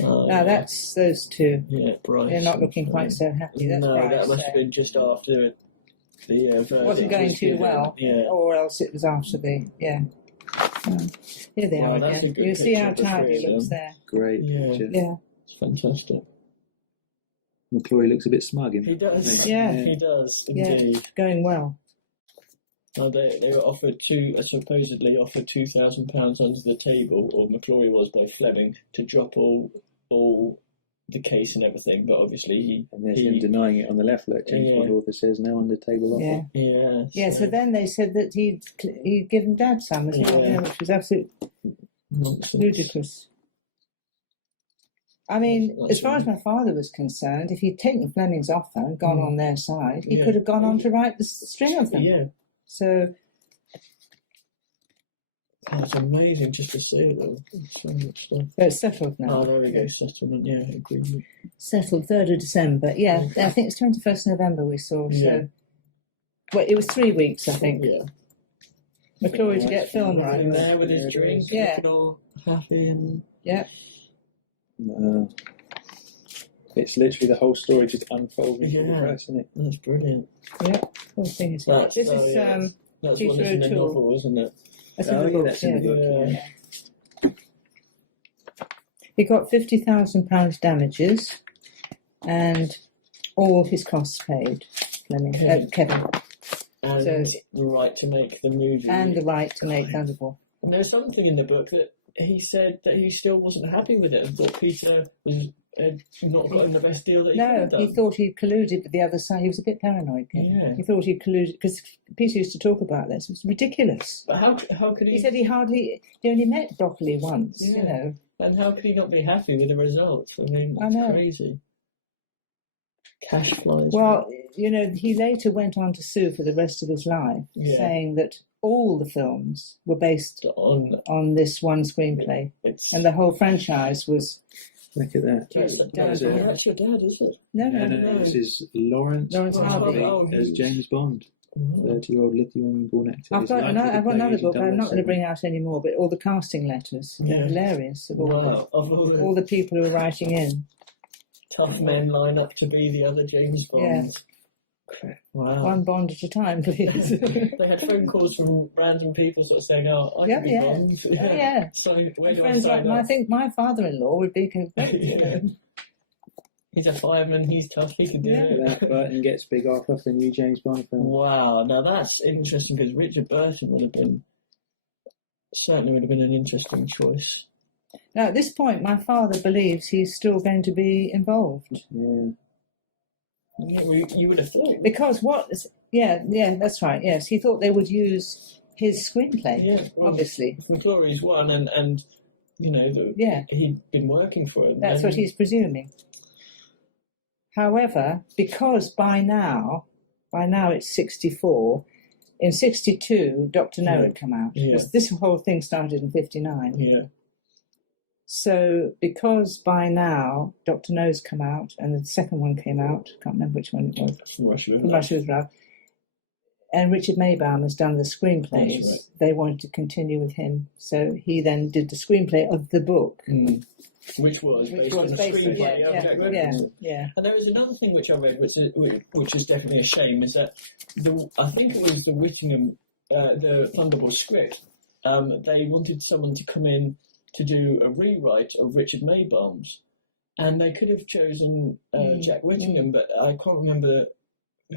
Now that's those two. Yeah, Bryce. They're not looking quite so happy. That's no, Bryce, that must have been just after the it wasn't going too well, or else it was after the here they are again. You see how tired he looks there. Great picture. Yeah, it's fantastic. McClory looks a bit smug in that. He does. Yeah. He does indeed. Yeah, going well. Well, they were offered supposedly offered £2,000 under the table, or McClory was by Fleming, to drop all the case and everything, but obviously and there's him denying it on the left. Look, James Bond author says no under table offer. Yeah. So then they said that he'd given Dad some as well, which was absolute ludicrous. I mean, as far as my father was concerned, if he'd taken Fleming's offer and gone on their side, he could have gone on to write the string of them. Yeah. So that's amazing just to see it, though. So much stuff. It's settled now. Oh, there we go, settlement. Yeah, agreement. Settled 3rd of December. Yeah, I think it's 21st November we saw. So, well, it was 3 weeks, I think. Yeah. McClory to get film right. In there with his drink, looking all happy and it's literally the whole story just unfolding before us, isn't it? That's brilliant. Yeah, whole thing is this is that's Peter one in the O'Toole. novel, isn't it? That's in the book. That's in the book. Yeah. He got £50,000 damages, and all his costs paid. Fleming, Kevin, And So- the right to make the movie. and the right to make Thunderball. And there's something in the book that he said that he still wasn't happy with it and thought Peter was not gotten the best deal that he could No, have done. he thought he'd colluded with the other side. He was a bit paranoid. Yeah. He thought he'd colluded because Peter used to talk about this. It was ridiculous. But how could he? He said he only met Broccoli once. Yeah. You know. And how could he not be happy with the results? I mean, I it's know. crazy. Cash flies. Well, you know, he later went on to sue for the rest of his life, saying that all the films were based on this one screenplay, and the whole franchise was. Look at that. That's your dad, is it? No. This is Lawrence Harvey as James Bond, 30-year-old Lithuanian-born actor. I've got another book. I'm not going to bring out any more, but all the casting letters. They're hilarious. Of all the people who are writing in. Tough men line up to be the other James Bond. Yeah. Wow. One Bond at a time, please. They had phone calls from random people sort of saying, I can be Bond. Yeah. So where do Friends I sign like up? I think my father-in-law would be convinced. He's a fireman, he's tough, he can do it. That Burton gets big offer for a new James Bond film. Wow, now that's interesting because Richard Burton certainly would have been an interesting choice. Now, at this point, my father believes he's still going to be involved. Yeah. Yeah, you would have thought. Because that's right, yes. He thought they would use his screenplay, obviously. McClory's one, and you know, he'd been working for it. That's what he's presuming. However, because by now it's 64, in 62, Dr. No had come out. Yeah. This whole thing started in 59. Yeah. So, because by now Dr. No's come out, and the second one came out, I can't remember which one it was. From Russia with Love. And Richard Maybaum has done the screenplays. Right. They wanted to continue with him. So he then did the screenplay of the book. Which was based on a screenplay of Jack Whittingham. Yeah. And there was another thing which I read, which is definitely a shame, is that I think it was the Whittingham, the Thunderball script. They wanted someone to come in to do a rewrite of Richard Maybaum's, and they could have chosen Jack Whittingham, but I can't remember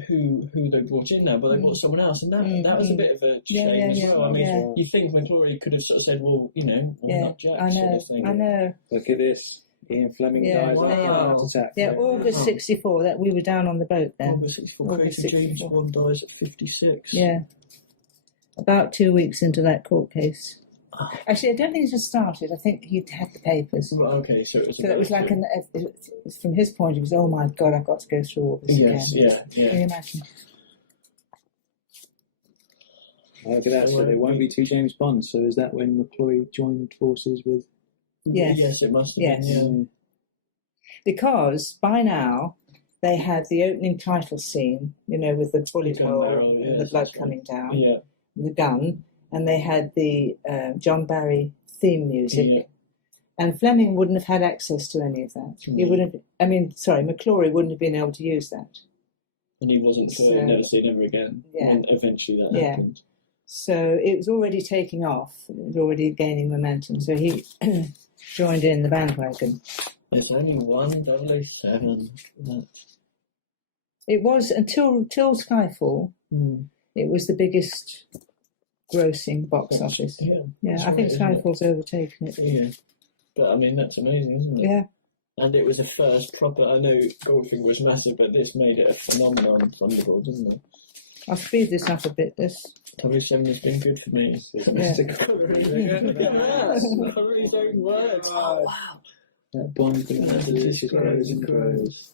who they brought in now, but they brought someone else, and that was a bit of a shame as well. I mean, you think McClory could have sort of said, well, you know, not Jack, sort of thing. I know. Look at this. Ian Fleming dies after a heart attack. Yeah, August 64, that we were down on the boat then. August 64, James Bond dies at 56. Yeah. About 2 weeks into that court case. Actually, I don't think it just started. I think he'd had the papers. Well, okay, so it was like from his point, it was, oh my God, I've got to go through all this again. Yeah. Can you imagine? Look at that. So there won't be two James Bonds. So is that when McClory joined forces with? Yes. Yes, it must have been. Yeah. Because by now, they had the opening title scene, with the bullet Gun hole barrel, and yes, the blood that's right. coming down, Yeah. the gun, and they had the John Barry theme music. Yeah. And Fleming wouldn't have had access to any of that. He wouldn't. McClory wouldn't have been able to use that. And he wasn't for Never Say Never Again. Yeah. When eventually that happened. So it was already taking off. It was already gaining momentum. So he joined in the bandwagon. There's only one 007. It was until Skyfall. It was the biggest grossing box office. Yeah, I think Skyfall's overtaken it. Yeah, but I mean that's amazing, isn't it? Yeah. And it was the first proper. I know Goldfinger was massive, but this made it a phenomenon. Thunderbolt, didn't it? I'll speed this up a bit. 007 has been good for me. Yeah. Wow. That Bond just grows and grows.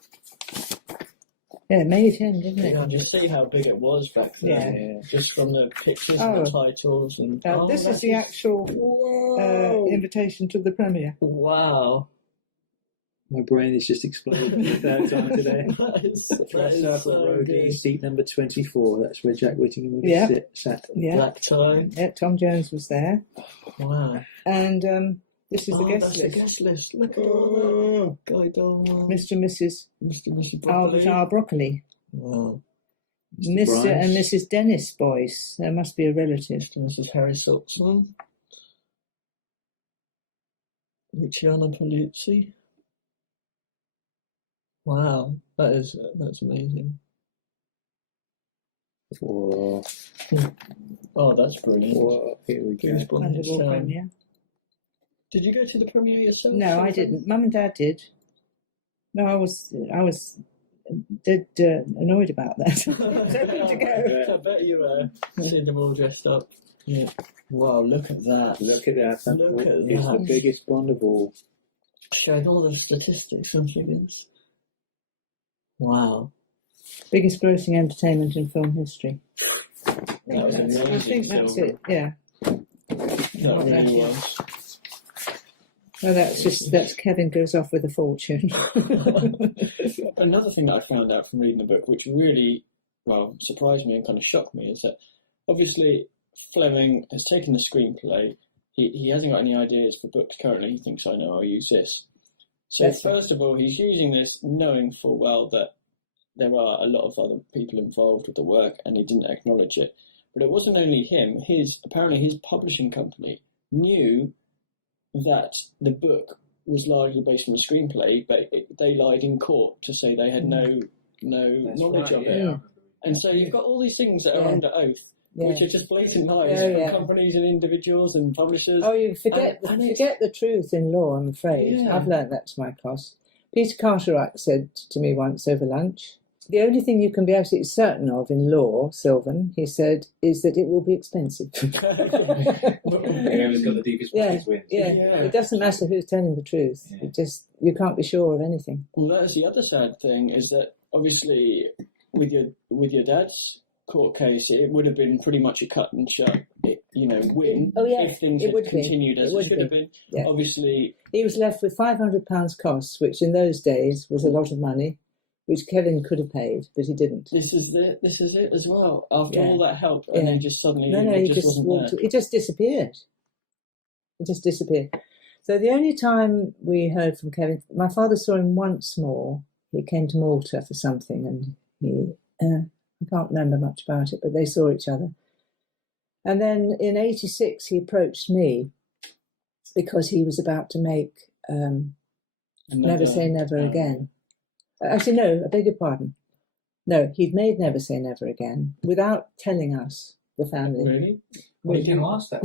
Yeah, it made him, didn't it? You can just see how big it was back then. Yeah. Just from the pictures and the titles. And this is the actual invitation to the premiere. Wow. My brain is just exploding for the third time today. that is so good. Seat number 24. That's where Jack Whittingham sat. Yeah. Black tie. Yeah, Tom Jones was there. Wow. And this is the guest list. The guest list. Look at all that. Guy Dolman. Mr. and Mrs. Albert R. Broccoli. Wow. Mr. and Mrs. Dennis Boyce. There must be a relative. Mr. and Mrs. Harry Saltzman. Luciano Paluzzi. Wow, that's amazing. Whoa. Oh, that's brilliant. Whoa. Here we go. Thunderbolt premiere. Did you go to the premiere yourself? No, I didn't. Mum and Dad did. No, I was dead annoyed about that. I was hoping to go. I bet you were. Seeing them all dressed up. Yeah. Wow, look at that. Look at that. It's the biggest Bond of all. Showing all the statistics and figures. Wow. Biggest grossing entertainment in film history. That was amazing. I think that's it, yeah. That really was. Well, that's Kevin goes off with a fortune. Another thing that I found out from reading the book, which really, surprised me and kind of shocked me, is that obviously Fleming has taken the screenplay. He hasn't got any ideas for books currently. He thinks, I know, I'll use this. So first of all, he's using this knowing full well that there are a lot of other people involved with the work, and he didn't acknowledge it. But it wasn't only him. Apparently his publishing company knew that the book was largely based on the screenplay, but they lied in court to say they had no knowledge of it. Yeah. And so you've got all these things that are under oath, which are just blatant lies from companies and individuals and publishers. Oh, you forget the truth in law, I'm afraid. Yeah. I've learned that to my cost. Peter Cartwright said to me once over lunch, the only thing you can be absolutely certain of in law, Sylvan, he said, is that it will be expensive. Whoever's got the deepest pockets wins. Yeah. It doesn't matter who's telling the truth. Yeah. You can't be sure of anything. Well, that's the other sad thing, is that obviously with your dad's court case, it would have been pretty much a cut and shut, win. Oh, yeah. If things had continued as it should have been. Yeah. Obviously, he was left with £500 costs, which in those days was a lot of money, which Kevin could have paid, but he didn't. This is it as well. After all that help, and then just suddenly he just wasn't there. It just disappeared. So the only time we heard from Kevin, my father saw him once more. He came to Malta for something, and he I can't remember much about it, but they saw each other. And then in '86, he approached me because he was about to make Never Say Never Again. Actually, no, I beg your pardon. No, he'd made Never Say Never Again without telling us, the family. Really? We didn't ask that.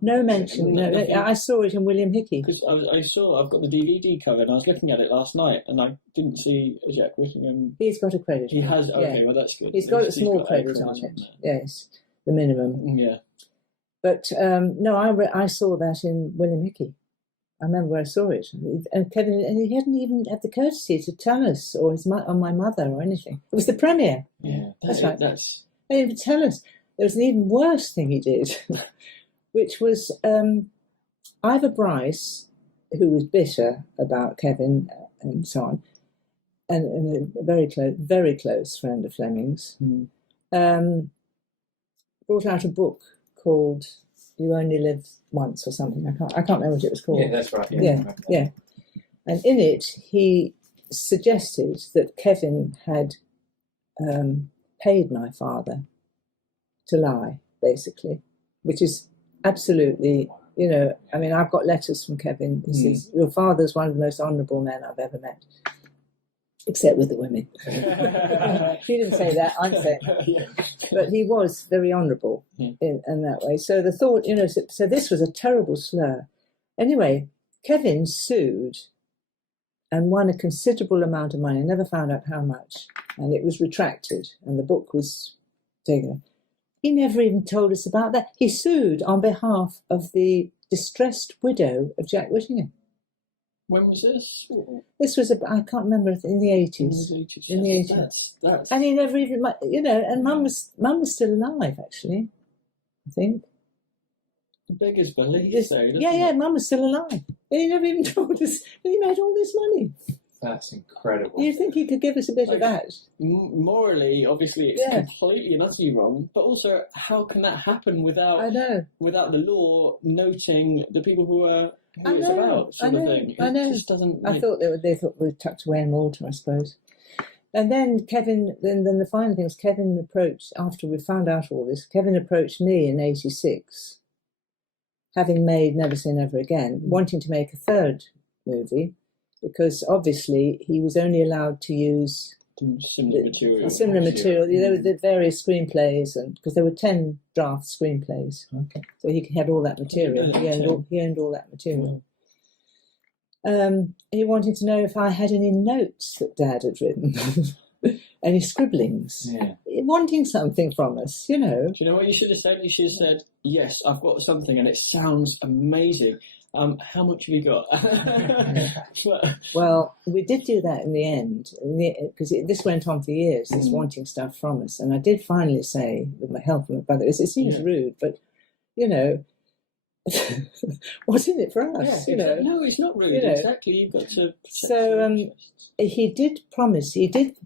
No mention. No, I saw it in William Hickey. Because I've got the DVD cover, and I was looking at it last night, and I didn't see Jack Whittingham. He's got a credit. He has. Okay, well that's good. He's got a small credit on it. Yes, the minimum. Yeah. But no, I saw that in William Hickey. I remember where I saw it, and Kevin, and he hadn't even had the courtesy to tell us or my mother or anything. It was the premiere. Yeah, that's right. They didn't even tell us. There was an even worse thing he did, which was Ivor Bryce, who was bitter about Kevin and so on. and a very close friend of Fleming's, brought out a book called "You Only Live Once" or something. I can't remember what it was called. Yeah, that's right. Yeah. And in it, he suggested that Kevin had paid my father to lie, basically, which is absolutely, I mean, I've got letters from Kevin. He says, "Your father's one of the most honourable men I've ever met." Except with the women. He didn't say that, I'm saying that. But he was very honourable in that way. So the thought, so this was a terrible slur. Anyway, Kevin sued and won a considerable amount of money. I never found out how much. And it was retracted and the book was taken. He never even told us about that. He sued on behalf of the distressed widow of Jack Whittingham. When was this? This was, I can't remember, in the 80s. In the 80s. That's... And he never even, and Mum was still alive, actually, I think. The beggars believe so, yeah, Mum was still alive. And he never even told us that he made all this money. That's incredible. You'd think he could give us a bit of that. Morally, obviously, it's completely and utterly wrong. But also, how can that happen without the law noting the people who it's about, sort of thing? It just doesn't. I thought they thought we were tucked away in Malta, I suppose. And then then the final thing was Kevin approached, after we found out all this, Kevin approached me in '86, having made Never Say Never Again, wanting to make a third movie, because obviously he was only allowed to use similar material. There were the various screenplays, and because there were 10 draft screenplays, so he had all that material. He owned all that material. He wanted to know if I had any notes that Dad had written, any scribblings, wanting something from us, Do you know what you should have said? You should have said, "Yes, I've got something, and it sounds amazing. How much have you got?" Well, we did do that in the end, because this went on for years, this wanting stuff from us. And I did finally say, with my help from my brother, it seems rude, but, what's in it for us? No, it's not rude. Exactly, you've got to... So he did promise,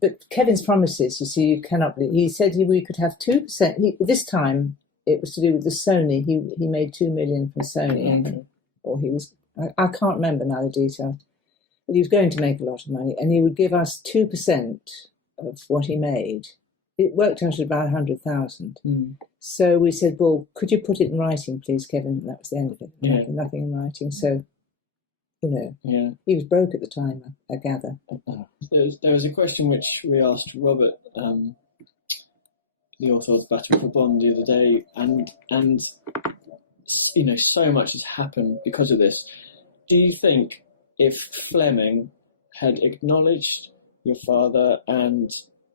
but Kevin's promises, you see, you cannot believe. He said we could have 2%. This time, it was to do with the Sony. He made $2 million from Sony. Or he was, I can't remember now the detail, but he was going to make a lot of money, and he would give us 2% of what he made. It worked out at about 100,000. So we said, "Well, could you put it in writing, please, Kevin?" And that was the end of it. Nothing in writing. So, he was broke at the time, I gather. There was a question which we asked Robert, the author of Battle for Bond, the other day, and so much has happened because of this. Do you think if Fleming had acknowledged your father and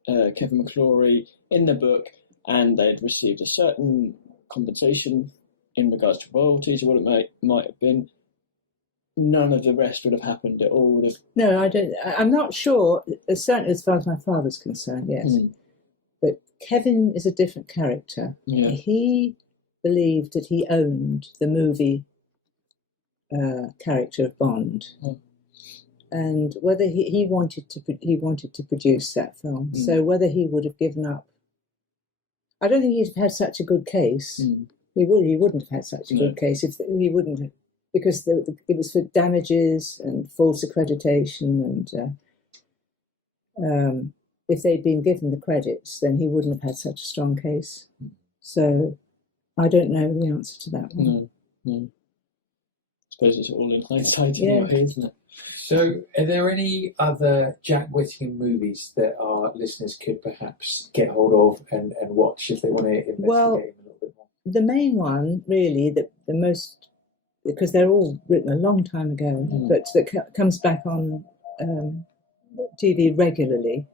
Kevin McClory in the book, and they'd received a certain compensation in regards to royalties or what it might have been, none of the rest would have happened? It all would have... No, I don't. I'm not sure, certainly as far as my father's concerned, yes. But Kevin is a different character. He believed that he owned the movie character of Bond, and whether he wanted to produce that film. So whether he would have given up, I don't think he'd have had such a good case. He wouldn't have had such a good case if he wouldn't have, because it was for damages and false accreditation, and if they'd been given the credits, then he wouldn't have had such a strong case. So I don't know the answer to that one. No. I suppose it's all in hindsight anyway, isn't it? So, are there any other Jack Whittingham movies that our listeners could perhaps get hold of and watch if they want to investigate him a little bit more? The main one, really, the most, because they're all written a long time ago, but that comes back on TV regularly,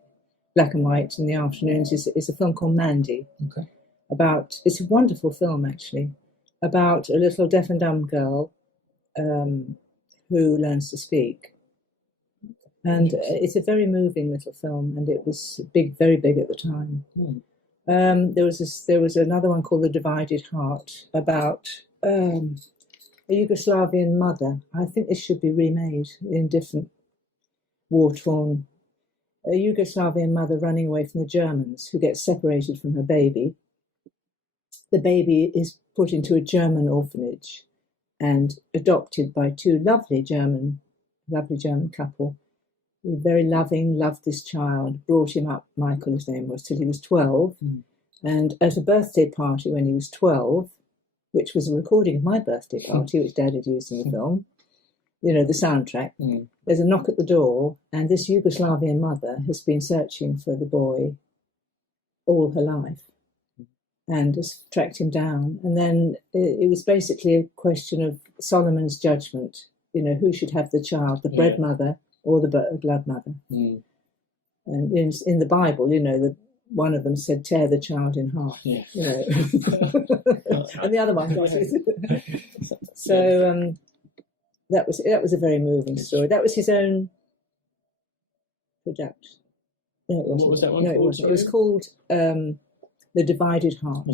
black and white in the afternoons, is a film called Mandy. It's a wonderful film, actually, about a little deaf and dumb girl who learns to speak. And it's a very moving little film, and it was very big at the time. There was another one called The Divided Heart, about a Yugoslavian mother. I think this should be remade in different war-torn a Yugoslavian mother running away from the Germans who gets separated from her baby. The baby is put into a German orphanage and adopted by two lovely German couple. Very loving, loved this child, brought him up, Michael his name was, till he was 12. And at a birthday party when he was 12, which was a recording of my birthday party, which Dad had used in the film, the soundtrack, there's a knock at the door, and this Yugoslavian mother has been searching for the boy all her life and has tracked him down. And then it was basically a question of Solomon's judgment, who should have the child, the bread mother or the blood mother. And in the Bible, one of them said, tear the child in half. And the other one got it. So that was a very moving story. That was his own production. No, it wasn't. What was that one No, called? it wasn't. It was called The Divided Heart.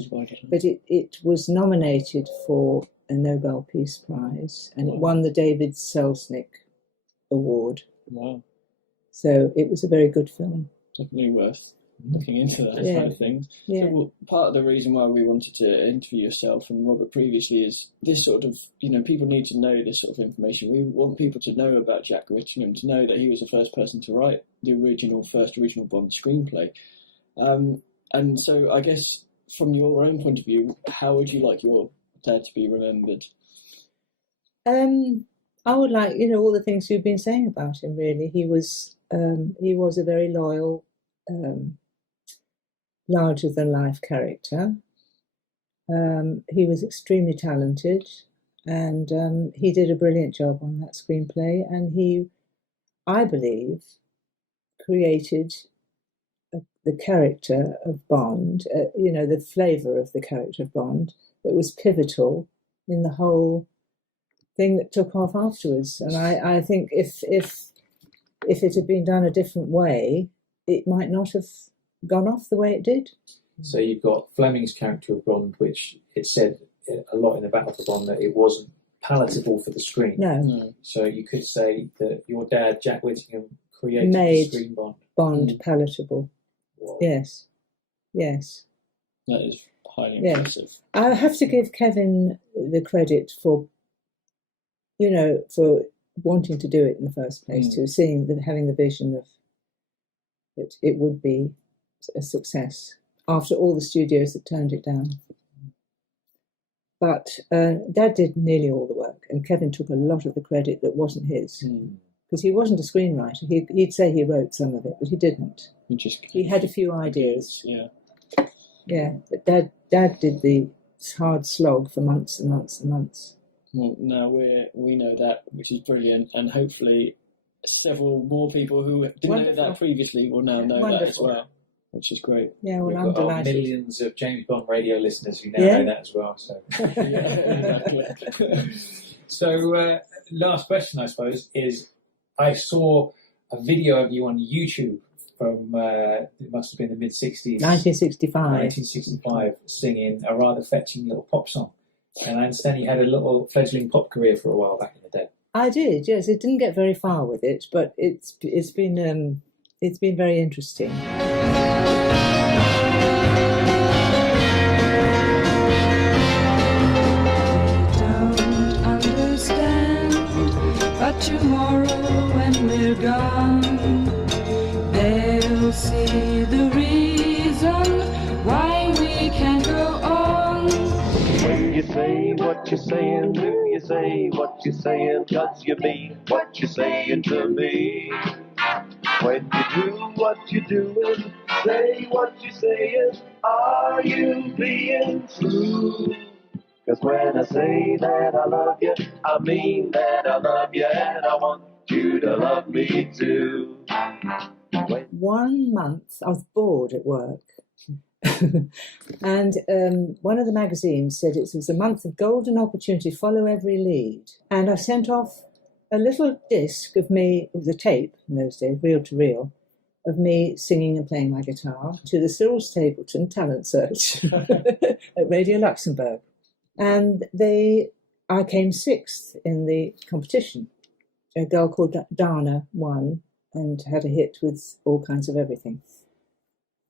But it was nominated for a Nobel Peace Prize, and it won the David Selznick Award. Wow. So it was a very good film. Definitely worth looking into that Yeah. kind of thing. Yeah. So, part of the reason why we wanted to interview yourself and Robert previously is this sort of, people need to know this sort of information. We want people to know about Jack Whittingham, to know that he was the first person to write the first original Bond screenplay. And so I guess from your own point of view, how would you like your dad to be remembered? I would like, all the things you've been saying about him, really. He was a very loyal, larger-than-life character. He was extremely talented, and he did a brilliant job on that screenplay. And he, I believe, created the character of Bond, the flavour of the character of Bond that was pivotal in the whole thing that took off afterwards. And I think if it had been done a different way, it might not have gone off the way it did. So you've got Fleming's character of Bond, which it said a lot in the Battle for Bond that it wasn't palatable for the screen. No. So you could say that your dad, Jack Whittingham, created Made the screen Bond. Bond palatable. Wow. Yes. That is highly Yeah. impressive. I have to give Kevin the credit for wanting to do it in the first place, having the vision of that it would be a success after all the studios that turned it down. But Dad did nearly all the work, and Kevin took a lot of the credit that wasn't his, because he wasn't a screenwriter. He'd say he wrote some of it, but he didn't. He had a few ideas. Yeah, but Dad did the hard slog for months and months and months. Well, now we know that, which is brilliant, and hopefully several more people who didn't know that previously will now know that as well, which is great. Yeah, well, We've I'm got our delighted. millions of James Bond radio listeners who now know that as well. So, Exactly. So last question, I suppose, is I saw a video of you on YouTube from it must have been the mid-60s, 1965, singing a rather fetching little pop song. And I understand you had a little fledgling pop career for a while back in the day. I did, yes. It didn't get very far with it, but it's been very interesting. Don't understand, but tomorrow when we're gone, they'll see the reason why we can't go on. When you say what you're saying, do you say what you're saying, 'cause you mean what you're saying to me? When you do what you're doing, say what you're saying, are you being true? 'Cause when I say that I love you, I mean that I love you, and I want you to love me too. 1 month, I was bored at work. And one of the magazines said it was a month of golden opportunity, follow every lead. And I sent off a little disc of me, it was a tape in those days, reel to reel, of me singing and playing my guitar to the Cyril Stapleton Talent Search at Radio Luxembourg. And I came 6th in the competition. A girl called Dana won, and had a hit with all kinds of everything.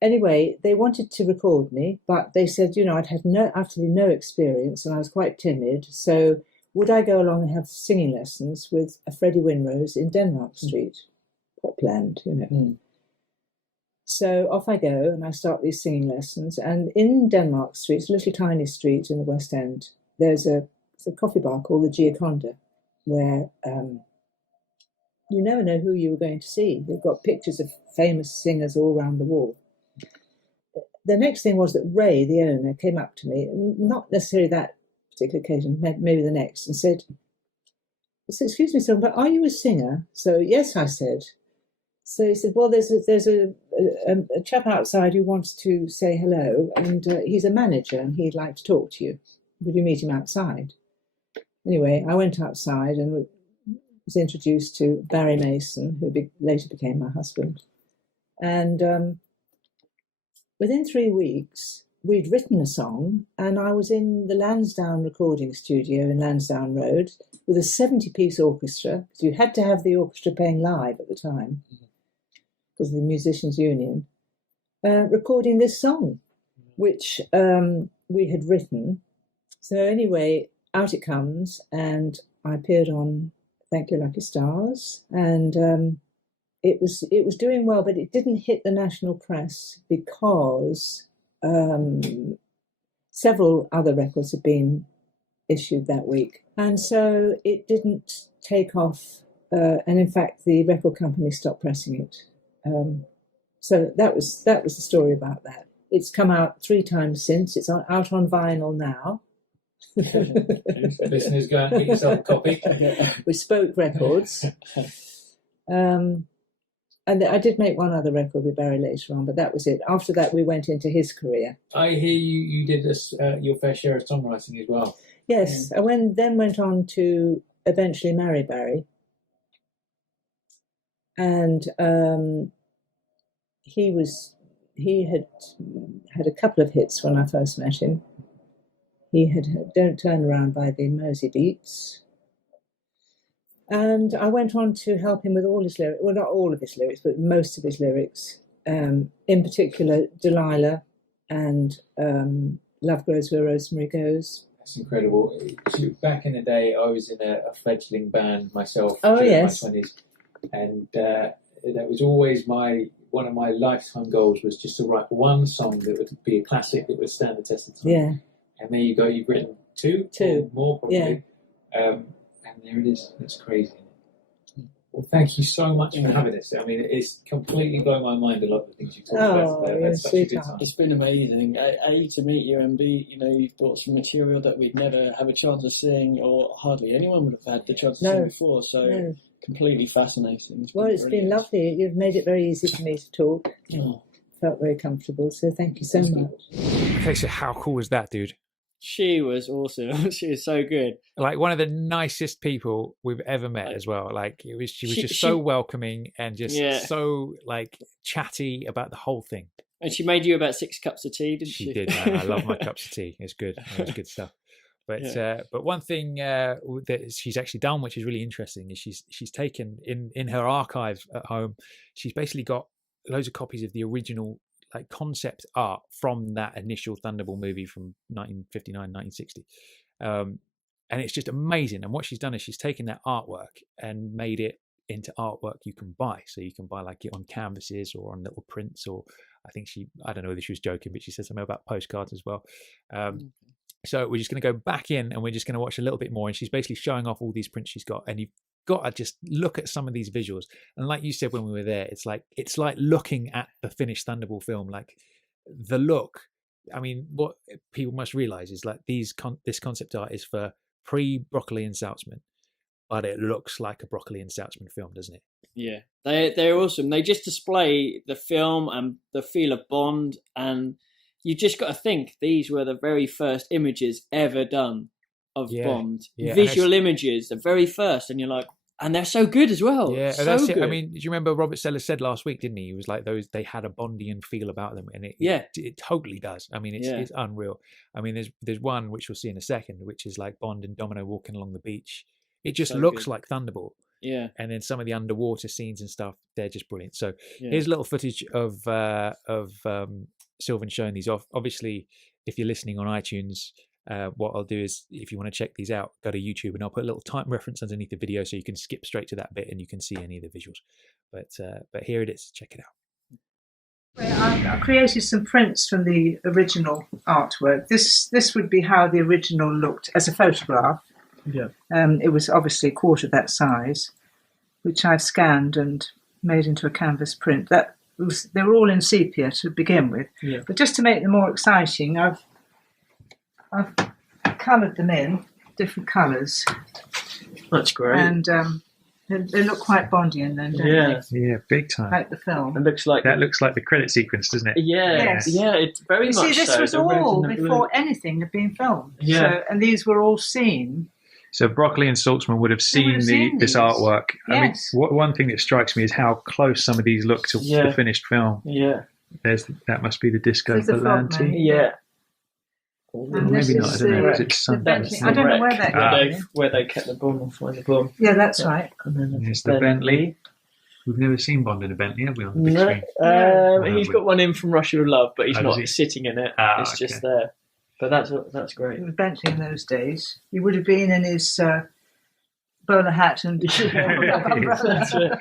Anyway, they wanted to record me, but they said, I'd had absolutely no experience and I was quite timid. So would I go along and have singing lessons with a Freddie Winrose in Denmark Street, Popland, So off I go and I start these singing lessons. And in Denmark Street, it's a little tiny street in the West End, there's a coffee bar called the Gioconda, where you never know who you were going to see. They've got pictures of famous singers all around the wall. The next thing was that Ray, the owner, came up to me, not necessarily that particular occasion, maybe the next, and said, "Excuse me, sir, but are you a singer?" So yes, I said. So he said, "Well, there's a chap outside who wants to say hello, and he's a manager, and he'd like to talk to you. Would you meet him outside?" Anyway, I went outside and was introduced to Barry Mason, who later became my husband, and within 3 weeks, we'd written a song, and I was in the Lansdowne recording studio in Lansdowne Road with a 70-piece orchestra, because you had to have the orchestra playing live at the time, because of the Musicians' Union, recording this song, which we had written. So anyway, out it comes, and I appeared on Thank You Lucky Stars, and it was doing well, but it didn't hit the national press because several other records had been issued that week, and so it didn't take off. And in fact, the record company stopped pressing it. So that was the story about that. It's come out 3 times since. It's out on vinyl now. Listeners, go and get yourself a copy. With Spoke Records. And I did make one other record with Barry later on, but that was it. After that, we went into his career. I hear you did this, your fair share of songwriting as well. Yes, I then went on to eventually marry Barry. And he had a couple of hits when I first met him. He had Don't Turn Around by the Mersey Beats. And I went on to help him with all his lyrics, well, not all of his lyrics, but most of his lyrics, in particular Delilah and Love Grows Where Rosemary Goes. That's incredible. Back in the day, I was in a fledgling band myself during my 20s, and that was always one of my lifetime goals was just to write one song that would be a classic that would stand the test of time. Yeah. And there you go, you've written two or more probably. Yeah. And there it is. That's crazy. Well, thank you so much for having us. I mean, it's completely blown my mind, a lot of the things you've talked about. It's been amazing. A, to meet you, and B, you've brought some material that we'd never have a chance of seeing, or hardly anyone would have had the chance to see before. So completely fascinating. It's been lovely. You've made it very easy for me to talk. Felt very comfortable. So thank you so much. Okay, so how cool was that, dude? She was awesome. She was so good. Like one of the nicest people we've ever met as well. Like she was just so welcoming and just so like chatty about the whole thing. And she made you about 6 cups of tea, didn't she? She did, man. I love my cups of tea. It's good. It was good stuff. But one thing that she's actually done, which is really interesting, is she's taken in her archive at home. She's basically got loads of copies of the original like concept art from that initial Thunderball movie from 1959, 1960. And it's just amazing. And what she's done is she's taken that artwork and made it into artwork you can buy. So you can buy like it on canvases or on little prints, or I don't know whether she was joking, but she said something about postcards as well. So we're just going to go back in and we're just going to watch a little bit more. And she's basically showing off all these prints she's got. And you've got to just look at some of these visuals. And like you said when we were there, it's like looking at the finished Thunderball film. Like the look, I mean, what people must realize is like this concept art is for pre-Broccoli and Saltzman, but it looks like a Broccoli and Saltzman film, doesn't it? Yeah, they're awesome. They just display the film and the feel of Bond, and you just got to think these were the very first images ever done of Bond. Yeah. Visual images, the very first, and you're like, and they're so good as well. Yeah, so that's good. it. I mean, do you remember Robert Sellers said last week, didn't he? He was like, they had a Bondian feel about them, and it totally does. I mean, it's unreal. I mean, there's one which we'll see in a second, which is like Bond and Domino walking along the beach. It just looks like Thunderball. Yeah. And then some of the underwater scenes and stuff, they're just brilliant. So Yeah. here's a little footage of Sylvan showing these off. Obviously, if you're listening on iTunes, what I'll do is, if you want to check these out, go to YouTube, and I'll put a little time reference underneath the video so you can skip straight to that bit and you can see any of the visuals. But here it is. Check it out. I created some prints from the original artwork. This would be how the original looked as a photograph. Yeah. It was obviously a quarter that size, which I've scanned and made into a canvas print. They were all in sepia to begin with, Yeah. but just to make them more exciting, I've coloured them in different colours, That's great. and they look quite Bondian then, don't Yeah. Yeah, big time. they? Like the film. It looks like That looks like the credit sequence, doesn't it? Yeah, Yes. yeah, it's very You much see, this so. was The red all and the blue. before anything had been filmed. Yeah. So, and these were all seen. So Broccoli and Saltzman would have seen, have seen this these. artwork. Yes. I mean, one thing that strikes me is how close some of these look to Yeah. the finished film. Yeah, That must be the Disco There's the frog Volante. man. yeah. And Maybe this not, I is don't know, the- 'cause it's the sun- Bentley. That's I don't know the where wreck that Ah. came from. where they kept the bomb and find the bomb. Yeah, that's right. And then There's the Bentley. We've never seen Bond in a Bentley, have we, on the big No, screen? he's got one in from Russia with Love, but he's Oh, does not he? sitting in it. Ah, It's just okay. there. But that's great. It was Bentley in those days. He would have been in his bowler hat and umbrella. That's it.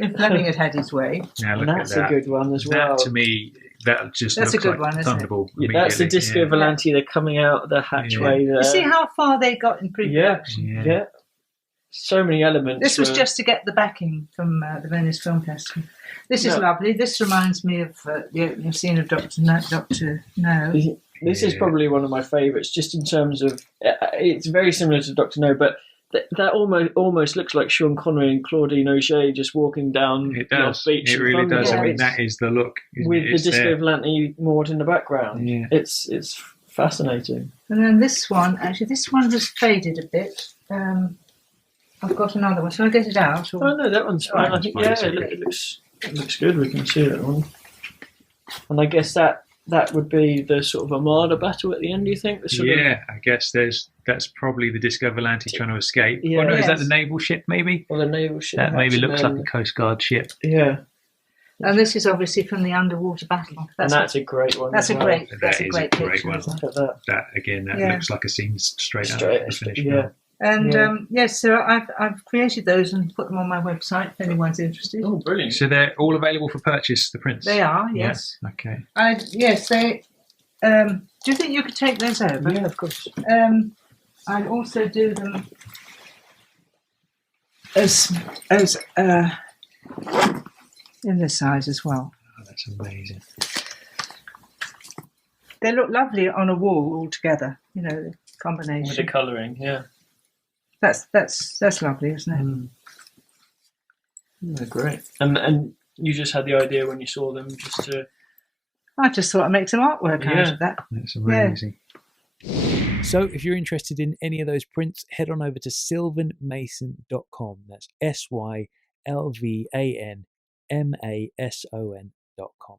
If Fleming had had his way. Yeah, look And at that's that. a good one as well. That, to me, that just That's a looks good like one, isn't it? Thunderball. Yeah, that's the immediately. Disco Volante. They're coming out the hatchway there. You see how far they got in Yeah, pre-production? yeah. So many elements. This was were- just to get the backing from the Venice Film Festival. This is No. lovely. This reminds me of the scene of Dr. No. This is Yeah. probably one of my favourites, just in terms of it's very similar to Doctor No, but that almost looks like Sean Connery and Claudine Auger just walking down It the does. beach. It in really does. I Yeah. mean, that is the look. isn't with it? the It's Disco there. Volante moored in the background. Yeah. It's fascinating. And then this one has faded a bit. I've got another one. Shall I get it out? Or? Oh no, that one's fine. I That's think fine, it's okay. it looks good. We can see that one. And I guess that would be the sort of Armada battle at the end. Do you think? The sort of, Yeah, I guess that's probably the Disco Volante trying to escape. Yeah. Oh, no, is that Yes. the naval ship, maybe? or the naval ship. That maybe perhaps, looks and like a Coast Guard ship. then- Yeah, And this is obviously from the underwater battle. and that's a great one. That's as a well. great. That That's a is great a great picture. one. Isn't it? Look at that. That, again, that Yeah. looks like a scene straight out Straight, of the finished yeah. film. And Yeah. yes, so I've created those and put them on my website if anyone's interested. Oh, brilliant! So they're all available for purchase, the prints? They are, Yeah. yes. Okay. Yes, they. Do you think you could take those over? Yeah, of course. I'd also do them as in this size as well. Oh, that's amazing. They look lovely on a wall all together. You know, the With the combination. colouring, yeah. That's lovely, isn't it? Mm. They're great. And you just had the idea when you saw them just to. I just thought I'd make some artwork out Yeah. of that. That's amazing. So if you're interested in any of those prints, head on over to sylvanmason.com. That's SYLVANMASON.com.